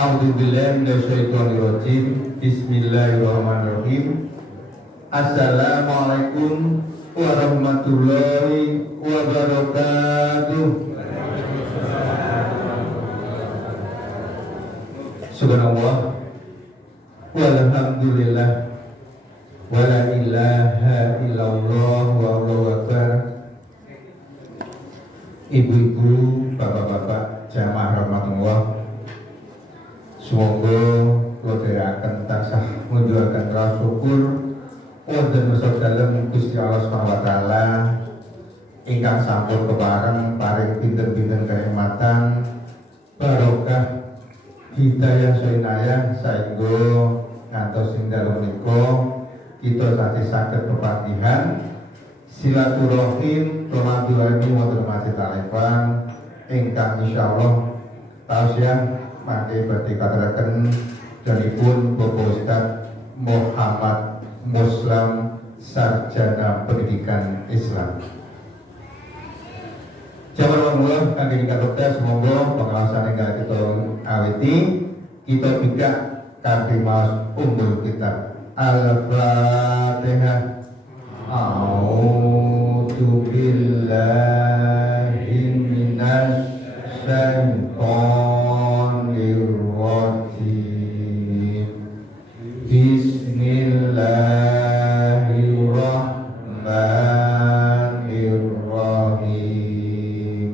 A'udzubillahi minasyaitonirrajim. Bismillahirrahmanirrahim. Assalamualaikum warahmatullahi wabarakatuh. Subhanallah walhamdulillah wala ilaha illallah wallahu akbar. Ibu-ibu, bapak-bapak, jamaah rahmatullah, semoga kula akan tansah menjualkan rasa syukur wonten nusuk dalem Gusti Allah Subhanahu wa taala ingkang sampun kepareng paring pinten-pinten kenikmatan barokah hidayah sainayah saengga ngantos ing dalem menika kita saged pepatihan silaturahim romadhani wonten Masjid Al-Ikhwan ingkang insyaallah tausiah mangke badhe katuraken danipun Bapak Ustaz Muhammad Muslam, sarjana pendidikan Islam. Jawaban Allah kangge ingkang semoga pengawasan ingkang kita awiti kita juga kanthi maos ummul kitab. Al-Fatihah. A'udzu billahi minasy syaithanir rajim. Bismillahirrahmanirrahim.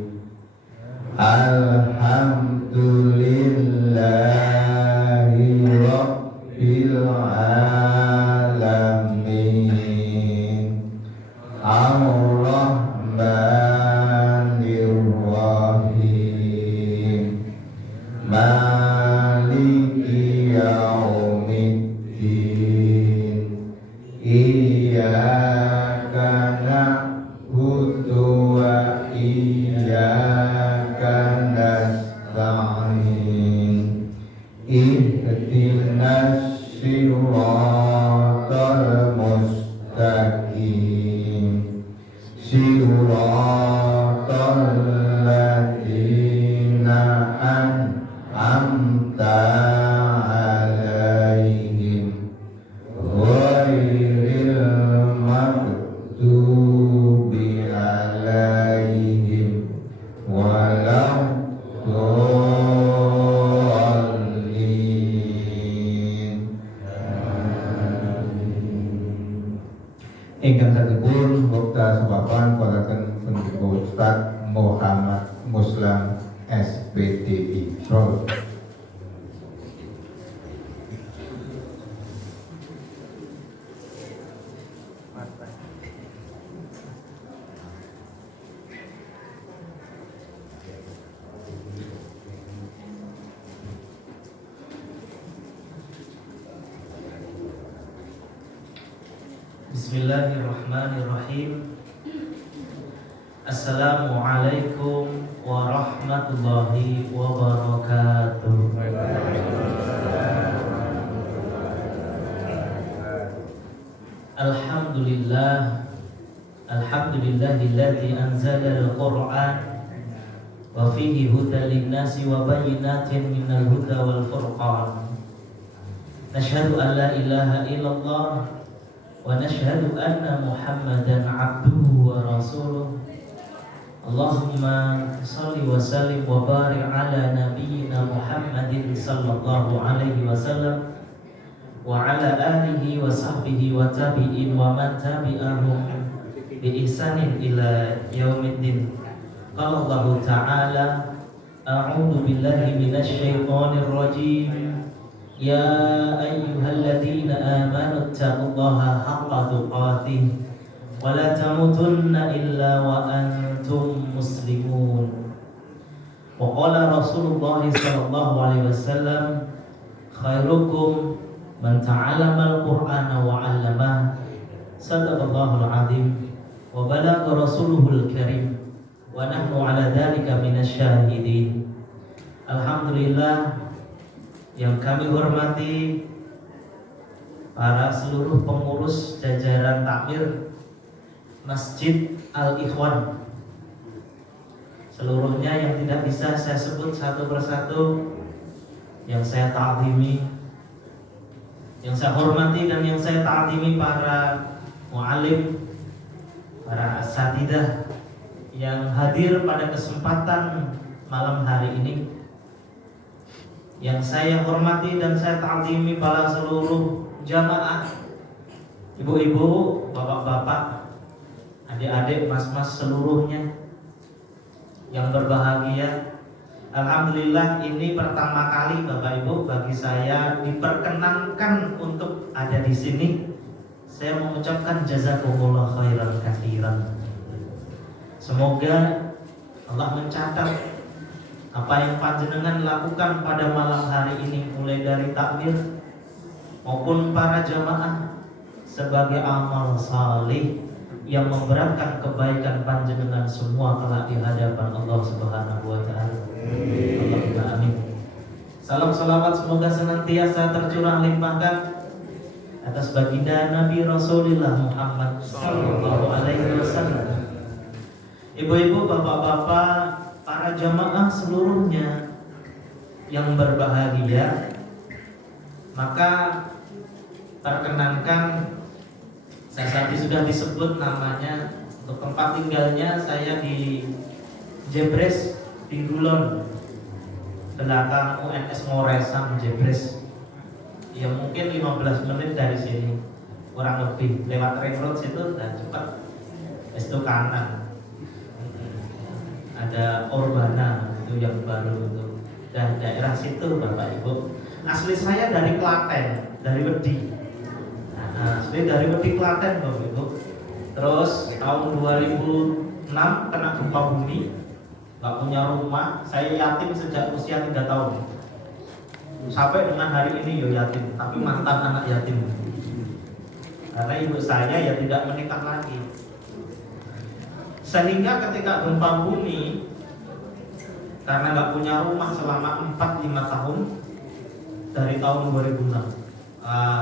Alhamdulillahi rabbil alamin. Ar-Rahmanir-Rahim. Maliki yaumiddin. Iyyaka na'budu wa iyyaka nasta'in. Ihdinas siratal mustaqim. Siratal ladzina an'amta 'alaihim ghairil maghdubi 'alaihim waladdallin. Ingkang satipun wekdal sepapan kalaken Pendeta Ustaz Muhammad Muslam SPDI. Bismillahirrahmanirrahim. Assalamualaikum warahmatullahi wabarakatuh. Alhamdulillahilladzi anzala al-Qur'an wa fihi hudan lin-nasi wa bayyinatin minal huda wal furqan. Nashhadu an la ilaha illallah wa nashhadu anna Muhammadan abduhu wa rasuluh. Allahumma salli wa sallim wa barik ala nabiyyina Muhammadin sallallahu alaihi wasallam wa ala alihi wa sahbihi wa tabi'in wa man tabi'ahum bi ihsanin ila yaumiddin. Qala Allah ta'ala a'udzu billahi minasy syaithanir rajim. Ya ayyuhalladzina amanu taqullaha haqqa tuqatih wa la tamutunna illa wa antum muslimun. Wa qala Rasulullah sallallahu alaihi wasallam khairukum man ta'allama al-Qur'ana wa 'allamah. Sadaqallahul 'azim wa balagha rasuluhul karim wa nahnu 'ala dzalika minasyahidin. Alhamdulillah, yang kami hormati para seluruh pengurus jajaran takmir Masjid Al-Ikhwan, seluruhnya yang tidak bisa saya sebut satu persatu, yang saya ta'zimi, yang saya hormati dan yang saya ta'zimi para mu'alim, para asatidah yang hadir pada kesempatan malam hari ini. Yang saya hormati dan saya ta'zimi para seluruh jamaah, ibu-ibu, bapak-bapak, adik-adik, mas-mas seluruhnya yang berbahagia. Alhamdulillah, ini pertama kali Bapak Ibu bagi saya diperkenankan untuk ada di sini. Saya mengucapkan jazakumullah khairan katsiran. Semoga Allah mencatat apa yang panjenengan lakukan pada malam hari ini, mulai dari takbir maupun para jamaah, sebagai amal salih yang memberatkan kebaikan panjenengan semua kelak di hadapan Allah Subhanahu wa taala. Allahumma amin. Salam salawat semoga senantiasa tercurah limpahkan atas baginda Nabi Rasulullah Muhammad sallallahu alaihi wasallam. Ibu-ibu, bapak-bapak, para jamaah seluruhnya yang berbahagia, maka perkenankan, saya tadi sudah disebut namanya, untuk tempat tinggalnya saya di Jebres, di Gulon, belakang UNS Ngoresan Jebres. Ya mungkin 15 menit dari sini, kurang lebih, lewat ring road situ dan cepat. Itu kanan ada Urbana, itu yang baru itu, dan daerah situ Bapak Ibu. Asli saya dari Klaten, dari Wedi. Asli dari Wedi Klaten Bapak Ibu. Terus tahun 2006 kena gempa bumi, nggak punya rumah. Saya yatim sejak usia 3 tahun. Sampai dengan hari ini yo yatim, tapi mantan anak yatim. Karena ibu saya ya tidak menikah lagi. Sehingga ketika gempa bumi, karena nggak punya rumah selama 4-5 tahun, dari tahun 2006,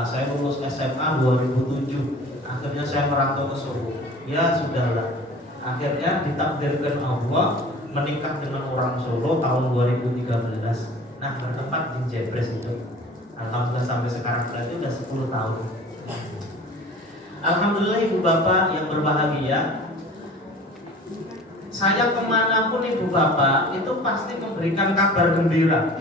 saya lulus SMA 2007, akhirnya saya merantau ke Solo. Ya sudahlah, akhirnya ditakdirkan Allah menikah dengan orang Solo tahun 2013. Nah, bertempat di Jebres itu. Alhamdulillah sampai sekarang, berarti udah 10 tahun. Alhamdulillah ibu bapak yang berbahagia, saya kemanapun ibu bapak itu pasti memberikan kabar gembira.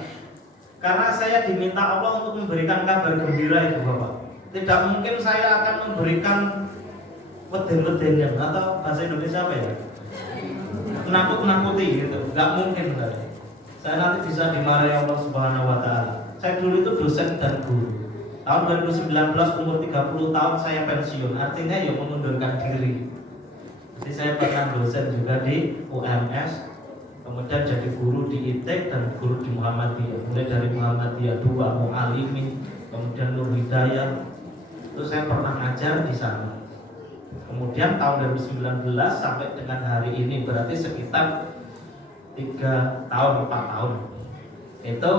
Karena saya diminta Allah untuk memberikan kabar gembira ibu bapak. Tidak mungkin saya akan memberikan weden-wedengan atau bahasa Indonesia apa ya, menakut-nakuti gitu. Gak mungkin kan? Saya nanti bisa dimarahi Allah Subhanahu wa taala. Saya dulu itu dosen dan guru. Tahun 2019 umur 30 tahun saya pensiun. Artinya ya mengundurkan diri. Jadi saya pernah dosen juga di UMS, kemudian jadi guru di ITEK dan guru di Muhammadiyah. Mulai dari Muhammadiyah 2 Mu'alimin, kemudian Nur Hidayah. Itu saya pernah ngajar di sana. Kemudian tahun 2019 sampai dengan hari ini berarti sekitar 3 tahun 4 tahun. Itu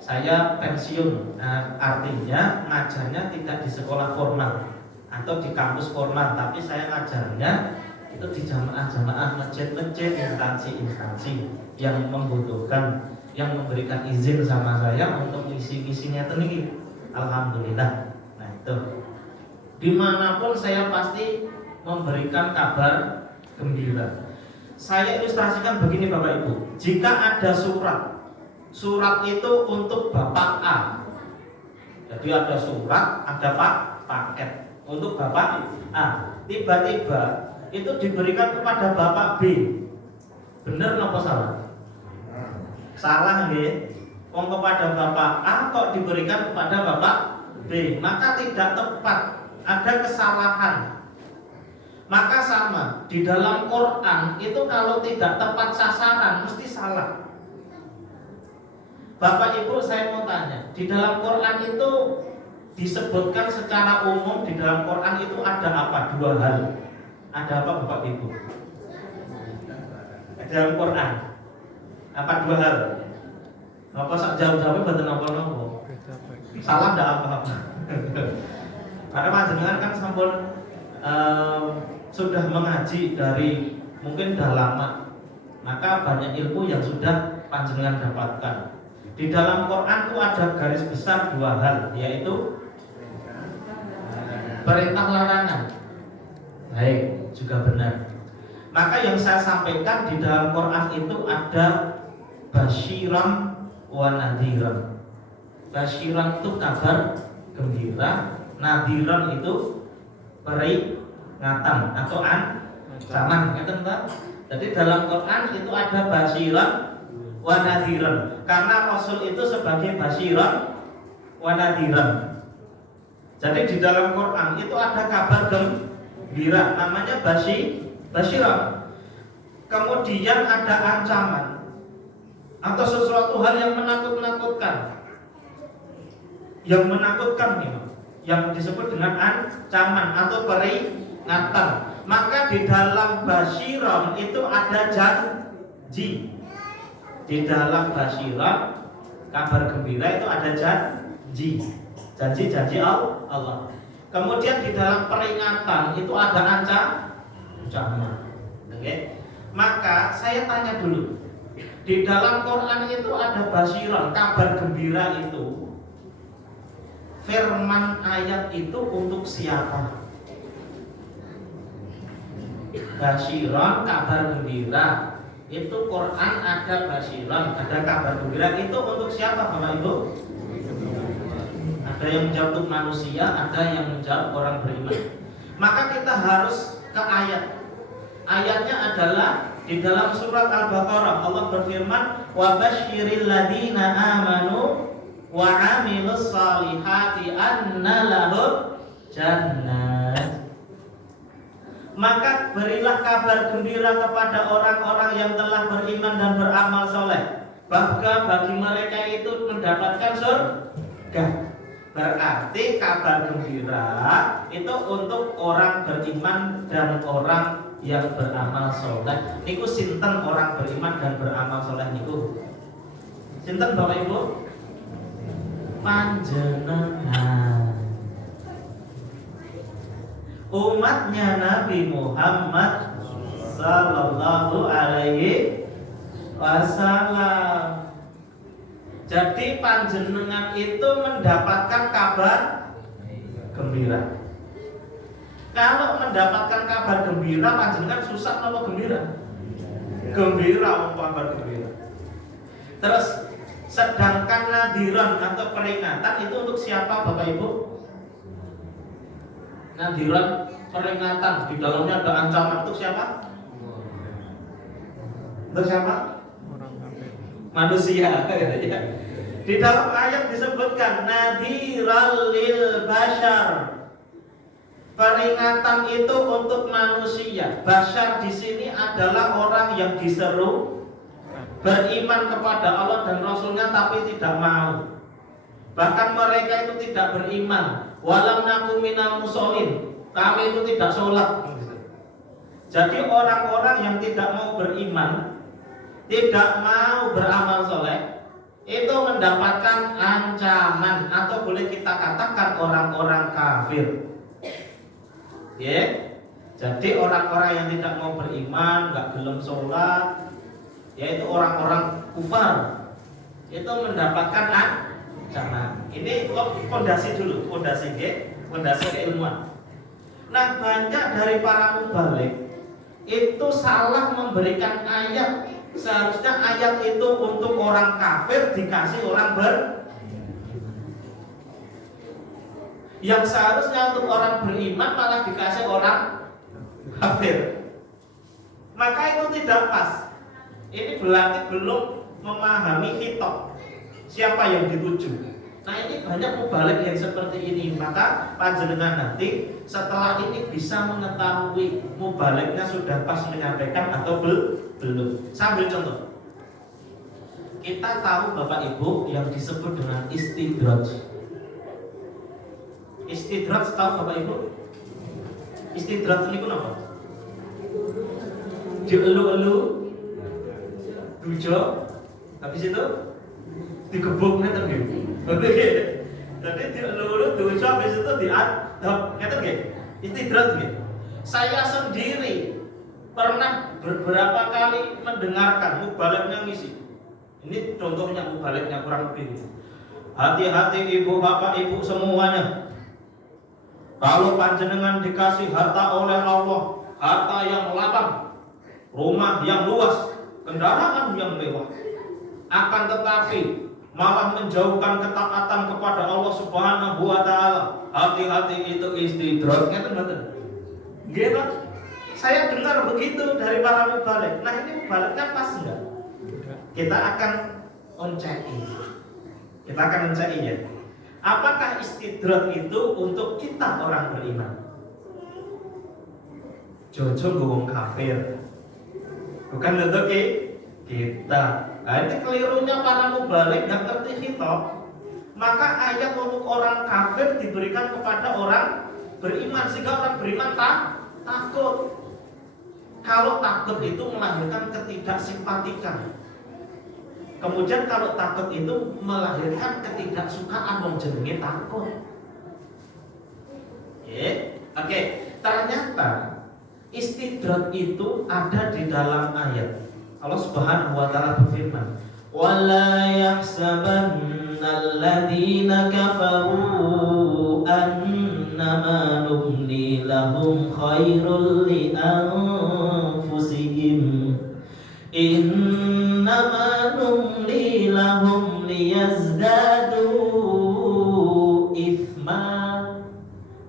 saya pensiun. Artinya ngajarnya tidak di sekolah formal atau di kampus formal, tapi saya ngajarnya itu di jamaah-jamaah, masjid-masjid, instansi-instansi yang membutuhkan, yang memberikan izin sama saya untuk ngisi-ngisinya tinggi. Alhamdulillah. Nah itu, dimanapun saya pasti memberikan kabar gembira. Saya ilustrasikan begini Bapak Ibu. Jika ada surat itu untuk Bapak A. Jadi ada surat, ada paket untuk Bapak A. Tiba-tiba itu diberikan kepada Bapak B. Benar apa salah? Salah nggih. Wong kepada Bapak A kok diberikan kepada Bapak B, maka tidak tepat, ada kesalahan. Maka sama, di dalam Quran itu kalau tidak tepat sasaran mesti salah. Bapak Ibu, saya mau tanya, di dalam Quran itu disebutkan secara umum, di dalam Quran itu ada apa? 2 hal. Ada apa Bapak Ibu? Di dalam Quran apa 2 hal? Apa sak jauh-jauh mboten napa-napa. Salah ndak apa-apa. Karena panjenengan kan sampun sudah mengaji dari mungkin dah lama, maka banyak ilmu yang sudah panjenengan dapatkan. Di dalam Quran itu ada garis besar dua hal, yaitu perintah larangan. Baik, juga benar. Maka yang saya sampaikan di dalam Quran itu ada basyiran wa nadhiran. Basyiran itu kabar gembira, nadhiran itu peringatan atau ancaman, ngeten ta? Jadi dalam Quran itu ada basyiran wa nadhiran. Karena Rasul itu sebagai basyiran wa nadhiran. Jadi di dalam Quran itu ada kabar gembira, namanya basyiran. Kemudian ada ancaman atau sesuatu hal yang menakut-nakutkan. Yang menakutkan nih, yang disebut dengan ancaman atau peringatan. Maka di dalam basyiran itu ada janji. Di dalam basyiran kabar gembira itu ada janji. Janji Allah. Kemudian di dalam peringatan itu ada ancaman. Oke. Maka saya tanya dulu. Di dalam Quran itu ada basyiran, kabar gembira itu. Firman ayat itu untuk siapa? Basyiran, kabar gembira. Itu Quran ada basyiran, ada kabar gembira. Itu untuk siapa Bapak Ibu? Ada yang menjawab untuk manusia, ada yang menjawab orang beriman. Maka kita harus ke ayat. Ayatnya adalah di dalam surat Al-Baqarah. Allah berfirman, "Wa basyiril ladzina amanu wa 'amilus solihati anna lahum jannat." Maka berilah kabar gembira kepada orang-orang yang telah beriman dan beramal soleh, bahkan bagi mereka itu mendapatkan surga. Berarti kabar gembira itu untuk orang beriman dan orang yang beramal soleh. Niku sinten orang beriman dan beramal soleh niku? Sinten Bapak Ibu? Panjenengan, umatnya Nabi Muhammad sallallahu alaihi wasallam. Jadi panjenengan itu mendapatkan kabar gembira. Kalau mendapatkan kabar gembira, panjenengan susah apa gembira? Gembira, kabar gembira. Terus sedangkan nadhiran atau peringatan itu untuk siapa Bapak Ibu? Nadhiran, peringatan, di dalamnya ada ancaman, untuk siapa? Untuk siapa? Manusia. Di dalam ayat disebutkan nadhiral lil bashar. Peringatan itu untuk manusia. Bashar di sini adalah orang yang diseru beriman kepada Allah dan Rasulnya tapi tidak mau. Bahkan mereka itu tidak beriman. Walam nakum minal musholin. Kami itu tidak sholat. Jadi orang-orang yang tidak mau beriman, tidak mau beramal soleh, itu mendapatkan ancaman atau boleh kita katakan orang-orang kafir. Ya, jadi orang-orang yang tidak mau beriman, nggak gelem sholat, yaitu orang-orang kufar, itu mendapatkan ancaman. Ini fondasi dulu, fondasi keilmuan. Nah, banyak dari para mubalik itu salah memberikan ayat. Seharusnya ayat itu untuk orang kafir dikasih orang yang seharusnya untuk orang beriman malah dikasih orang kafir. Maka itu tidak pas. Ini berarti belum memahami hitop siapa yang dituju. Nah, ini banyak mubalik yang seperti ini. Maka panjenengan nanti setelah ini bisa mengetahui mubaliknya sudah pas menyampaikan atau belum. Sambil contoh, kita tahu Bapak Ibu yang disebut dengan istidraj. Istidraj tahu Bapak Ibu? Istidraj ini apa? Dielu-elu, dujo, habis itu digebuk ngeten nggih. Jadi dielu-elu, dujo, habis itu diadab ngeten nggih. Istidraj nggih. Saya sendiri pernah beberapa kali mendengarkan mubaliknya ngisi. Ini contohnya mubaliknya kurang lebih. Hati-hati ibu bapak ibu semuanya. Kalau panjenengan dikasih harta oleh Allah, harta yang lapang, rumah yang luas, kendaraan yang mewah, akan tetapi malah menjauhkan ketaatan kepada Allah Subhanahu wa taala. Hati-hati itu istidrak. Ngeten. Gitu. Saya dengar begitu dari para mubalik. Nah, ini mubaliknya pas enggak? Kita akan onceki. Ya. Apakah istidrak itu untuk kita orang beriman? Jojo ngomong kafir. Bukan untuk kita. Nah, ini kelirunya para mubalik nggak ngerti hitop. Maka ayat untuk orang kafir diberikan kepada orang beriman sehingga orang beriman takut. Kalau takut itu melahirkan ketidaksimpatikan. Kemudian kalau takut itu melahirkan ketidaksukaan wong jenenge takut. Oke. Ternyata istidrak itu ada di dalam ayat. Allah Subhanahu wa taala berfirman, "Wala yahsabanna alladziina kafaru annama numli lahum khairul li anfusihim. Innama numli lahum liyazdadu ithma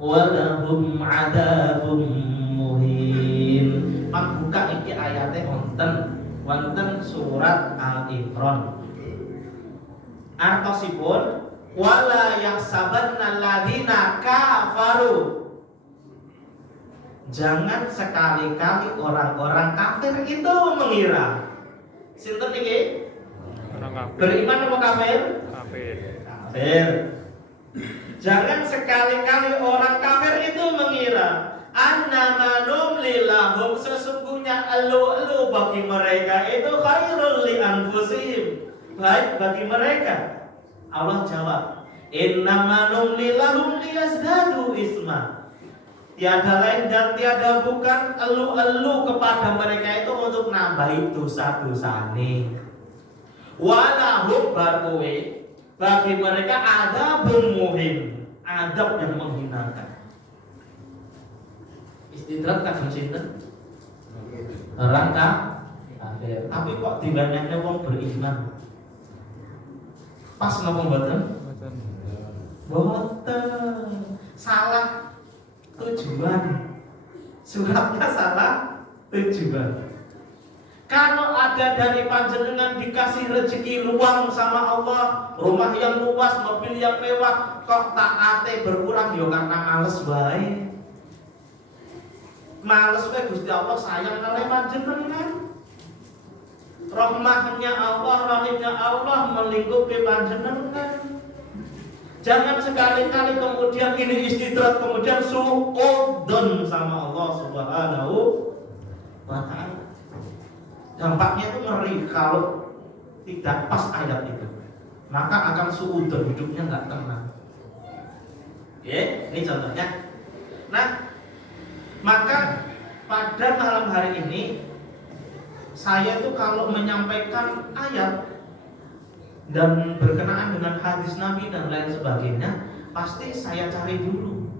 walahum adabum muhin." Buka iki ayate wonten surat Al-Imran. Artosipun wala yahsabanna alladziina kafaru. Jangan sekali-kali orang-orang kafir itu mengira. Sinten iki? Orang kafir. Beriman apa kafir? Kafir. Jangan sekali-kali orang kafir itu mengira annama numli lahum, sesungguhnya elu bagi mereka itu khairul li anfusihim, baik bagi mereka. Allah jawab, innama numli lahum liyazdadu isma. Tiada lain dan tiada bukan elu kepada mereka itu untuk nambahi dosa-dosane. Walahum barkuwe, bagi mereka adabun muhin, adab yang menghinakan. Istidrak kagem sinten? Orang kafir. Tapi kok dibanyaknya wong beriman? Pas napa mboten? Mboten. Salah tujuan. Suratnya salah tujuan. Kalau ada dari panjenengan dikasih rezeki luang sama Allah, rumah yang luas, mobil yang mewah, kok taate berkurang ya karena males wae. Males wae Gusti Allah sayang kalih panjenengan. Rahmatnya Allah, rahimnya Allah melingkupi panjenengan. Jangan sekali-kali kemudian ini istidrak, kemudian suudzon sama Allah Subhanahu wa ta'ala. Dampaknya itu ngeri kalau tidak pas ayat itu. Maka akan suudzon, hidupnya nggak tenang. Oke, ini contohnya. Nah, maka pada malam hari ini saya itu kalau menyampaikan ayat dan berkenaan dengan hadis Nabi dan lain sebagainya, pasti saya cari dulu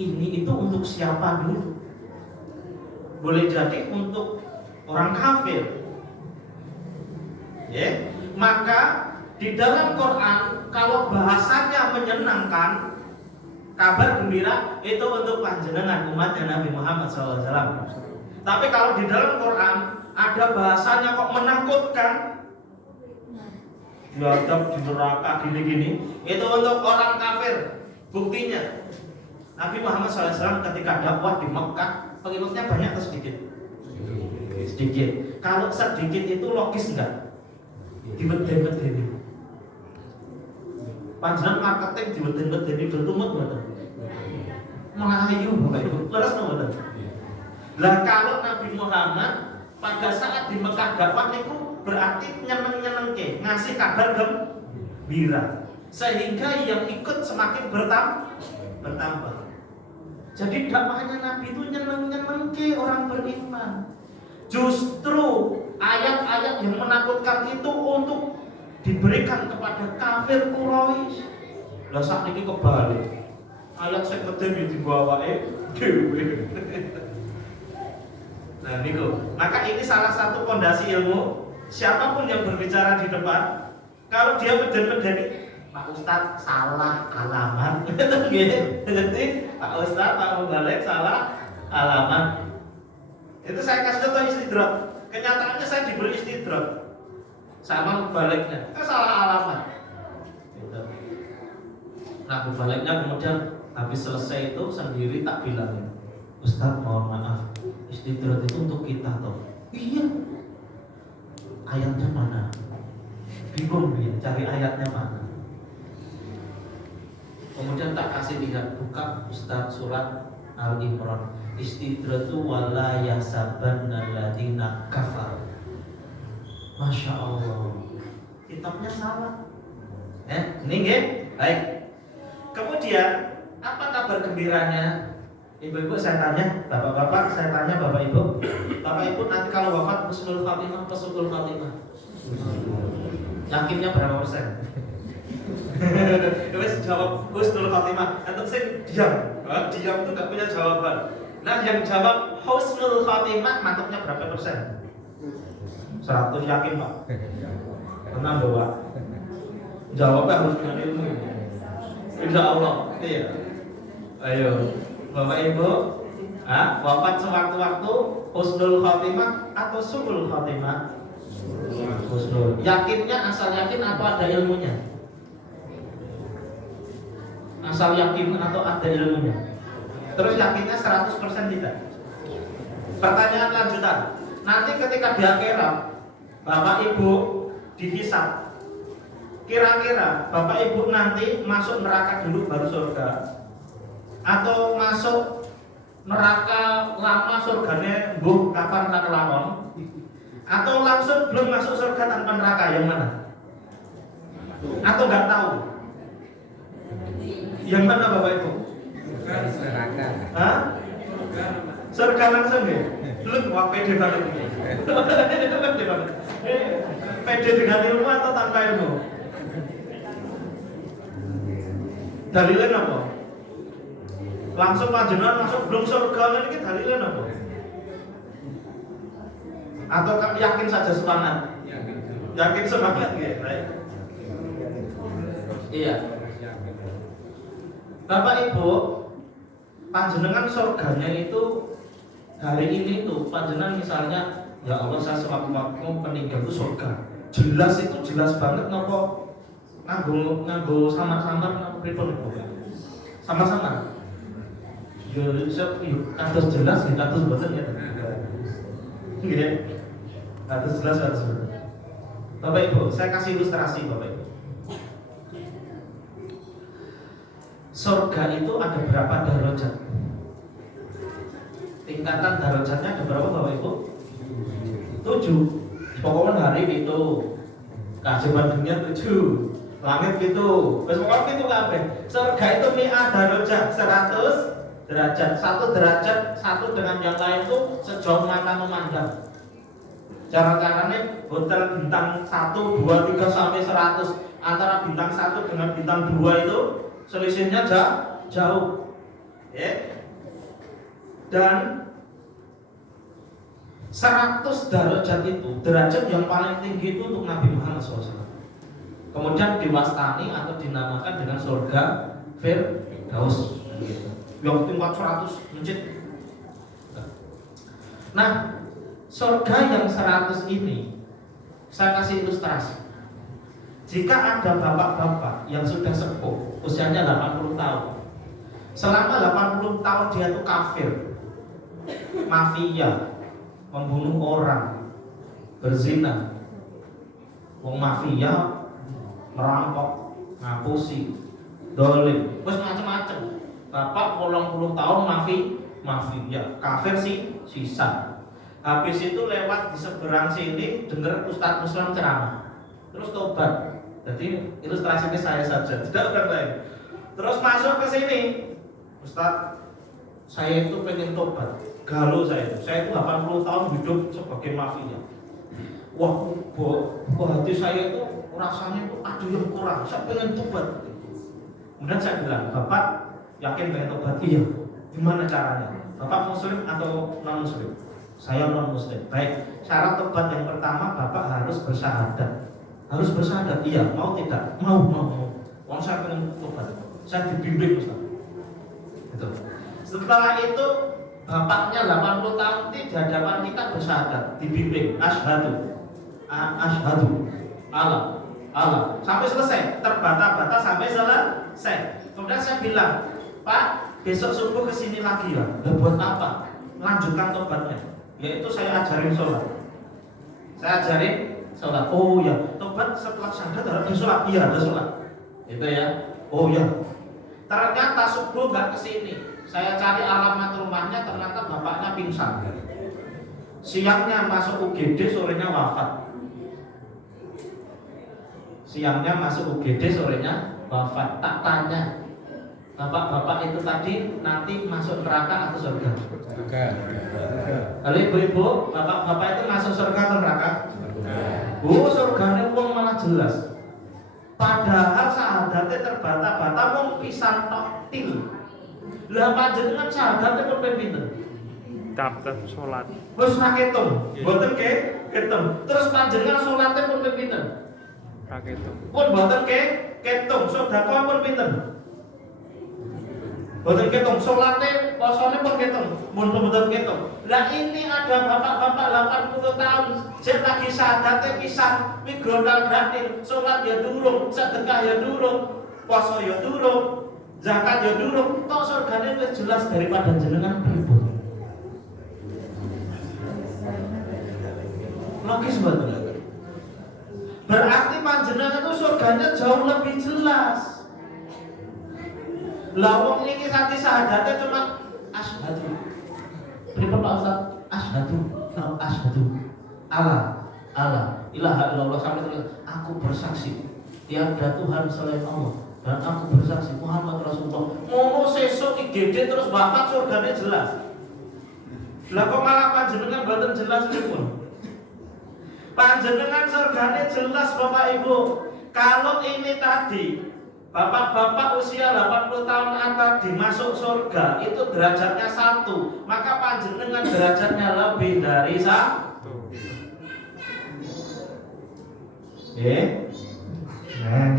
ini itu untuk siapa dulu. Boleh jadi untuk orang kafir, ya. Maka di dalam Quran kalau bahasanya menyenangkan, kabar gembira itu untuk panjenengan umatnya Nabi Muhammad SAW. Tapi kalau di dalam Quran ada bahasanya kok menakutkan, diadab di neraka gini-gini, itu untuk orang kafir. Buktinya Nabi Muhammad SAW ketika dakwah di Mekah, pengikutnya banyak atau sedikit? Sedikit. Kalau sedikit itu logis enggak? Diweden-wedeni. Panjenengan marketing diweden-wedeni bertumut mboten? Melayu Bapak Ibu. Leres mboten? Lah kalau Nabi Muhammad pada saat di Mekah dakwah niku berarti nyeneng-nyenengke, ngasih kabar gembira, sehingga yang ikut semakin bertambah. Jadi dakwahnya Nabi itu nyeneng-nyenengke orang beriman. Justru ayat-ayat yang menakutkan itu untuk diberikan kepada kafir Quraisy. Lah sakniki kebalik. Ayat sing medeni dibawake dhewe. Nah niku, maka ini salah satu pondasi ilmu. Siapapun yang berbicara di depan, kalau dia meden-medeni, Pak Ustadz salah alamat, jadi Pak Ustadz, Pak Mubalek salah alamat. Itu saya kasih contoh istidrak. Kenyataannya saya diberi istidrak sama Mubaleknya, salah alamat. Gitu. Nah Mubaleknya kemudian habis selesai itu sendiri tak bilang, Ustadz mohon maaf, istidrak itu untuk kita toh. Iya. Ayatnya mana? Bingung dia, cari ayatnya mana. Kemudian tak kasih lihat, buka Ustaz surat Al-Imran. Istidratu wala yasabanna alladziina kafar. Masya Allah, kitabnya salah. Ini nggih? Baik. Kemudian apa kabar gembiranya? Ibu-ibu saya tanya, bapak-bapak saya tanya, bapak-ibu. Bapak-ibu nanti kalau wafat husnul khatimah apa su'ul khatimah? Yakinnya berapa persen? Wes jawab husnul khatimah. Atau sing diam. Diam itu enggak punya jawaban. Nah, yang jawab husnul khatimah mantapnya berapa persen? 100 yakin, Pak. Tenang, Bapak. Jawabnya harus dengan ilmu. Insya Allah. Iya. Ayo. Bapak Ibu, wafat sewaktu-waktu husnul khatimah atau su'ul khatimah? Husnul. Yakinnya asal yakin atau ada ilmunya? Asal yakin atau ada ilmunya? Terus yakinnya 100% tidak? Pertanyaan lanjutan. Nanti ketika di akhirat Bapak Ibu dihisab, kira-kira Bapak Ibu nanti masuk neraka dulu baru surga, atau masuk neraka lama surganya mbuh kapan tak kelakon, atau langsung belum masuk surga tanpa neraka, yang mana? Atau nggak tahu? Yang mana Bapak Ibu? Neraka. Hah? Surga langsung ya? Belum, wah pede banget ini. Pede banget. Pede dengan ilmu atau tanpa ilmu? Dalilnya apa? Langsung panjenengan masuk belum surga ini dalilnya apa? Atau yakin saja semangat? Yakin semangat ya, baik. Iya. Bapak Ibu, panjenengan surganya itu hari ini tuh panjenengan misalnya, ya Allah saya sewaktu-waktu meninggal itu surga. Jelas itu jelas banget nopo nganggo samar-samar nopo pripun itu? Sama-sama. Yo kados jelas ya kados boten ya. Nggih. Kados jelas kados boten. Bapak Ibu, saya kasih ilustrasi Bapak Ibu. Surga itu ada berapa derajat? Tingkatan derajatnya ada berapa Bapak Ibu? 7. Pokoknya hari itu keajaiban dunia 7. Langit itu, pokoknya itu kabeh. Surga itu mi'ah derajat, 100 derajat. Satu derajat satu dengan yang lain itu sejauh mata memandang. Cara-caranya hotel bintang 1, 2, 3 sampai 100. Antara bintang 1 dengan bintang 2 itu selisihnya jauh. Dan 100 derajat itu, derajat yang paling tinggi itu untuk Nabi Muhammad SAW. Kemudian diwastani atau dinamakan dengan surga Firdaus. Yang tingkat 100 mencit. Nah, surga yang 100 ini saya kasih ilustrasi. Jika ada bapak-bapak yang sudah sepuh, usianya 80 tahun. Selama 80 tahun dia itu kafir, mafia, membunuh orang, berzina, wong mafia, merampok, ngapusi, dolim, terus macam-macam. Bapak 80 tahun mafia, kafir sisa. Habis itu lewat di seberang sini dengar Ustadz Muslim ceramah, terus tobat. Jadi ilustrasinya saya saja, tidak orang lain. Terus masuk ke sini, Ustadz, saya itu pengen tobat. Galau saya itu 80 tahun hidup sebagai mafia. Wah, hati saya itu rasanya itu ada yang kurang, saya pengen tobat. Kemudian saya bilang, Bapak yakin pengen tobat? Iya. Gimana caranya? Bapak muslim atau non muslim? Saya non muslim. Baik, syarat tobat yang pertama Bapak harus bersyahadat. Harus bersyahadat? Iya. Mau tidak? Mau. Wong saya pengen tobat. Saya dibimbing Ustaz. Gitu. Setelah itu bapaknya 80 tahun di hadapan kita bersyahadat, dibimbing asyhadu Allah sampai selesai, terbata-bata sampai selesai. Kemudian saya bilang, Pak, besok subuh kesini lagi ya. Buat apa? Lanjutkan tobatnya. Yaitu saya ajarin sholat. Oh ya, tobat setelah syahadat ada sholat. Iya, ada sholat. Itu ya. Oh ya. Ternyata subuh nggak kesini. Saya cari alamat rumahnya, ternyata bapaknya pingsan. Siangnya masuk UGD, sorenya wafat. Tak tanya, bapak-bapak itu tadi nanti masuk neraka atau surga? Lalu ibu-ibu, bapak-bapak itu masuk surga atau neraka? Surganya uang malah jelas. Padahal syahadatnya terbata-bata mau pisan toktil. Lah panjenengan syahadatnya pun pinten? Daftar sholat. Wis ra ketung, mboten ketung. Terus panjenengan salatnya pun pinten? Ra ketung. Pun mboten ketung, sedekah pun pinten? Mboten ketung, salatnya, posone pun ketung, mboten ketung. Lah ini ada bapak-bapak 80 tahun, jet lagi syahadatnya pisan, migronal gratis, salat ya durung, sedekah ya durung, poso ya durung, zakat ya durung, tok surgane wis jelas daripada jenengan pripun. Logis betul. Berarti panjenengan itu surganya jauh lebih jelas. Lawang ini sakti syahadatnya cuma asyhadu. Pripun Pak Ustaz? Asyhadu Allah ilaha illallah sampai terus aku bersaksi tiada Tuhan selain Allah dan aku bersaksi Muhammad Rasulullah. Ngono sesuk IGD terus bapak surganya jelas. Lah kok malah panjenengan mboten jelas pripun? Panjenengan surganya jelas Bapak Ibu. Kalau ini tadi bapak-bapak usia 80 tahun atas dimasuk surga itu derajatnya 1, maka panjenengan derajatnya lebih dari 1. Nah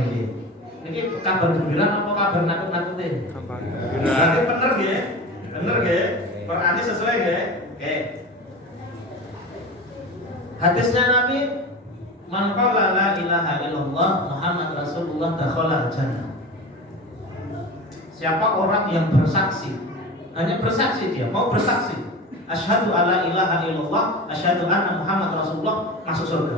ini kabar gembira apa kabar nakut-nakutin? Kabar Berarti gembira. bener nggih? Berarti sesuai nggih? Oke. Hadisnya Nabi, man qala la ilaha illallah Muhammad Rasulullah dakhala jannah. Siapa orang yang bersaksi, hanya bersaksi dia, mau bersaksi, asyhadu alla ilaha illallah, asyhadu anna Muhammad Rasulullah, masuk surga.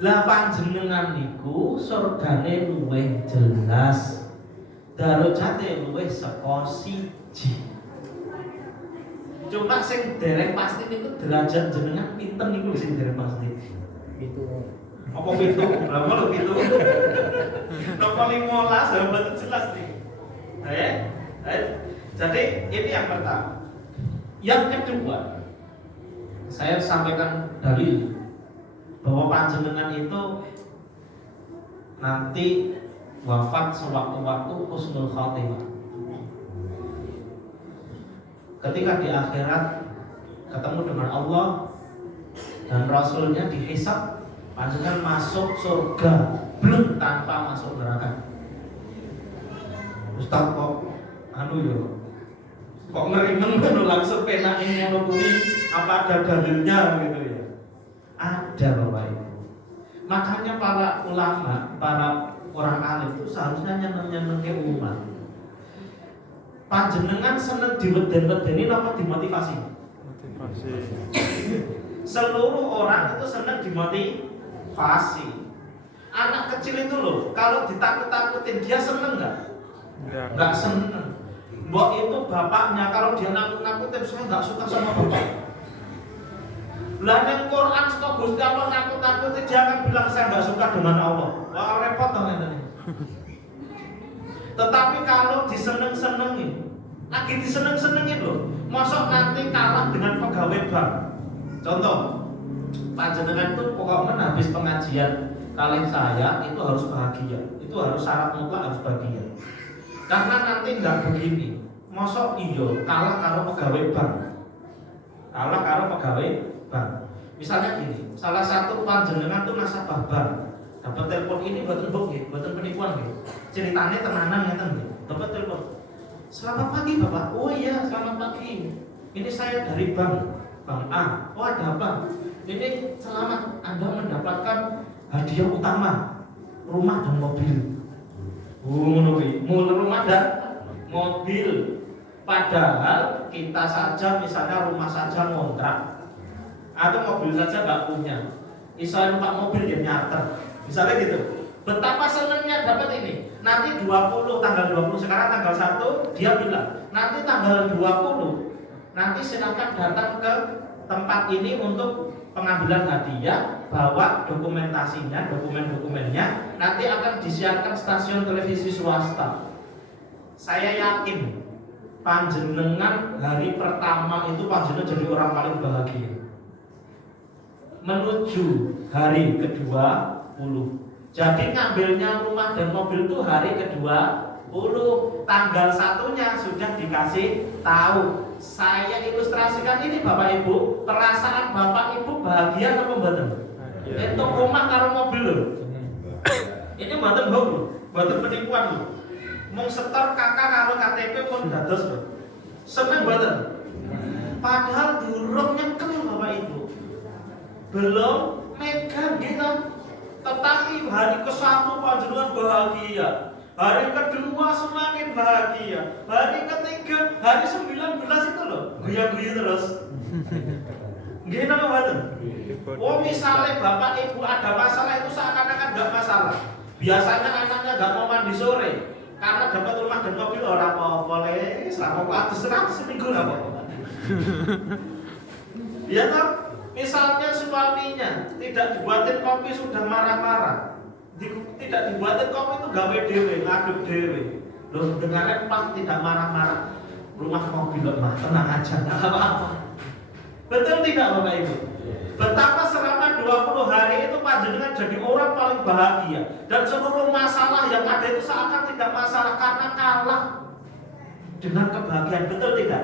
Lah panjenengan niku surgane luwih jelas. Darajate luwih saka siji. Cuma sing derek pasti niku derajat jenengan pinten niku sing derek pasti. Itu. Apa pitu? Lah ngono pitu. Napa 15 ya mboten jelas nih. Jadi ini yang pertama. Yang kedua, saya sampaikan dalil bahwa panjenengan itu nanti wafat sewaktu-waktu husnul khatimah. Ketika di akhirat ketemu dengan Allah dan Rasulnya dihisab, panjenengan masuk surga belum tanpa masuk neraka. Ustaz kok kok ngeri-ngeri langsung penak ini ngono kuwi, apa ada dalilnya gitu ya? Ada Bapak Ibu. Makanya para ulama, para orang alim itu seharusnya nyeneng-nyenengke umat. Panjenengan seneng diweden-wedeni napa dimotivasi? Motivasi. Seluruh orang itu seneng dimotivasi. Anak kecil itu loh, kalau ditakut-takutin dia seneng nggak? Nggak seneng. Mbok itu bapaknya kalau dia nakut-nakutin, saya nggak suka sama bapak. Lah nang Quran suka Gusti Allah nakut-nakutin, dia akan bilang saya nggak suka dengan Allah. Wah repot dong ini. Tetapi kalau diseneng-senengin, lagi diseneng-senengin loh, mosok nanti kalah dengan pegawai bank. Contoh, Panjenengan itu pokoknya habis pengajian kalian saya itu harus bahagia. Itu harus syarat mutlak harus bahagia. Karena nanti nggak begini. Mosok iyo kalah karo pegawai bank. Kalah karo pegawai bank. Misalnya gini, salah satu panjenengan tuh nasabah bank. Dapat telepon ini buatan bok ya, buatan penipuan ya. Ceritanya tenanan ya teman. Dapat telepon. Selamat pagi Bapak. Oh iya, selamat pagi. Ini saya dari bank A. Oh ada apa? Ini selamat Anda mendapatkan hadiah utama rumah dan mobil. Mulai rumah dan mobil. Padahal kita saja misalnya rumah saja ngontrak atau mobil saja nggak punya. Misalnya numpak mobil dia nyarter. Misalnya gitu. Betapa senangnya dapat ini. Nanti 20 tanggal 20 sekarang tanggal 1 dia bilang nanti tanggal 20 nanti silakan datang ke tempat ini untuk pengambilan hadiah, bawa dokumentasinya, dokumen-dokumennya, nanti akan disiarkan stasiun televisi swasta. Saya yakin panjenengan hari pertama itu panjenengan jadi orang paling bahagia. Menuju hari ke-20. Jadi ngambilnya rumah dan mobil itu hari ke-20. Tanggal 1-nya sudah dikasih tahu. Saya ilustrasikan ini Bapak Ibu, perasaan Bapak Ibu bahagia atau mboten? Itu rumah karo mobil lho. Ini mboten bohong lho, mboten penipuan lho. Mung setor kakak karo KTP pun dados lho. Seneng mboten? Padahal durung nyekel Bapak Ibu. Belum megang gitu. Tetapi hari ke-1 panjenengan bahagia. Hari kedua semakin bahagia. Hari ketiga, hari 19 itu loh, guya-guya terus. Gini apa betul? Oh misalnya bapak ibu ada masalah itu seakan-akan gak masalah. Biasanya anaknya gak mau mandi sore karena dapat rumah dan mobil orang apa-apa le, selama waktu 100 seminggu lah pokoknya. Ya toh, misalnya suaminya tidak dibuatin kopi sudah marah-marah. Tidak dibuatin kopi itu gawe dewe, ngaduk dewe. Loh dengarnya Pak tidak marah-marah. Rumah mobil lemah, tenang aja, nggak apa-apa. Betul tidak Bapak Ibu? Betapa selama 20 hari itu panjenengan jadi orang paling bahagia. Dan seluruh masalah yang ada itu seakan tidak masalah karena kalah dengan kebahagiaan. Betul tidak?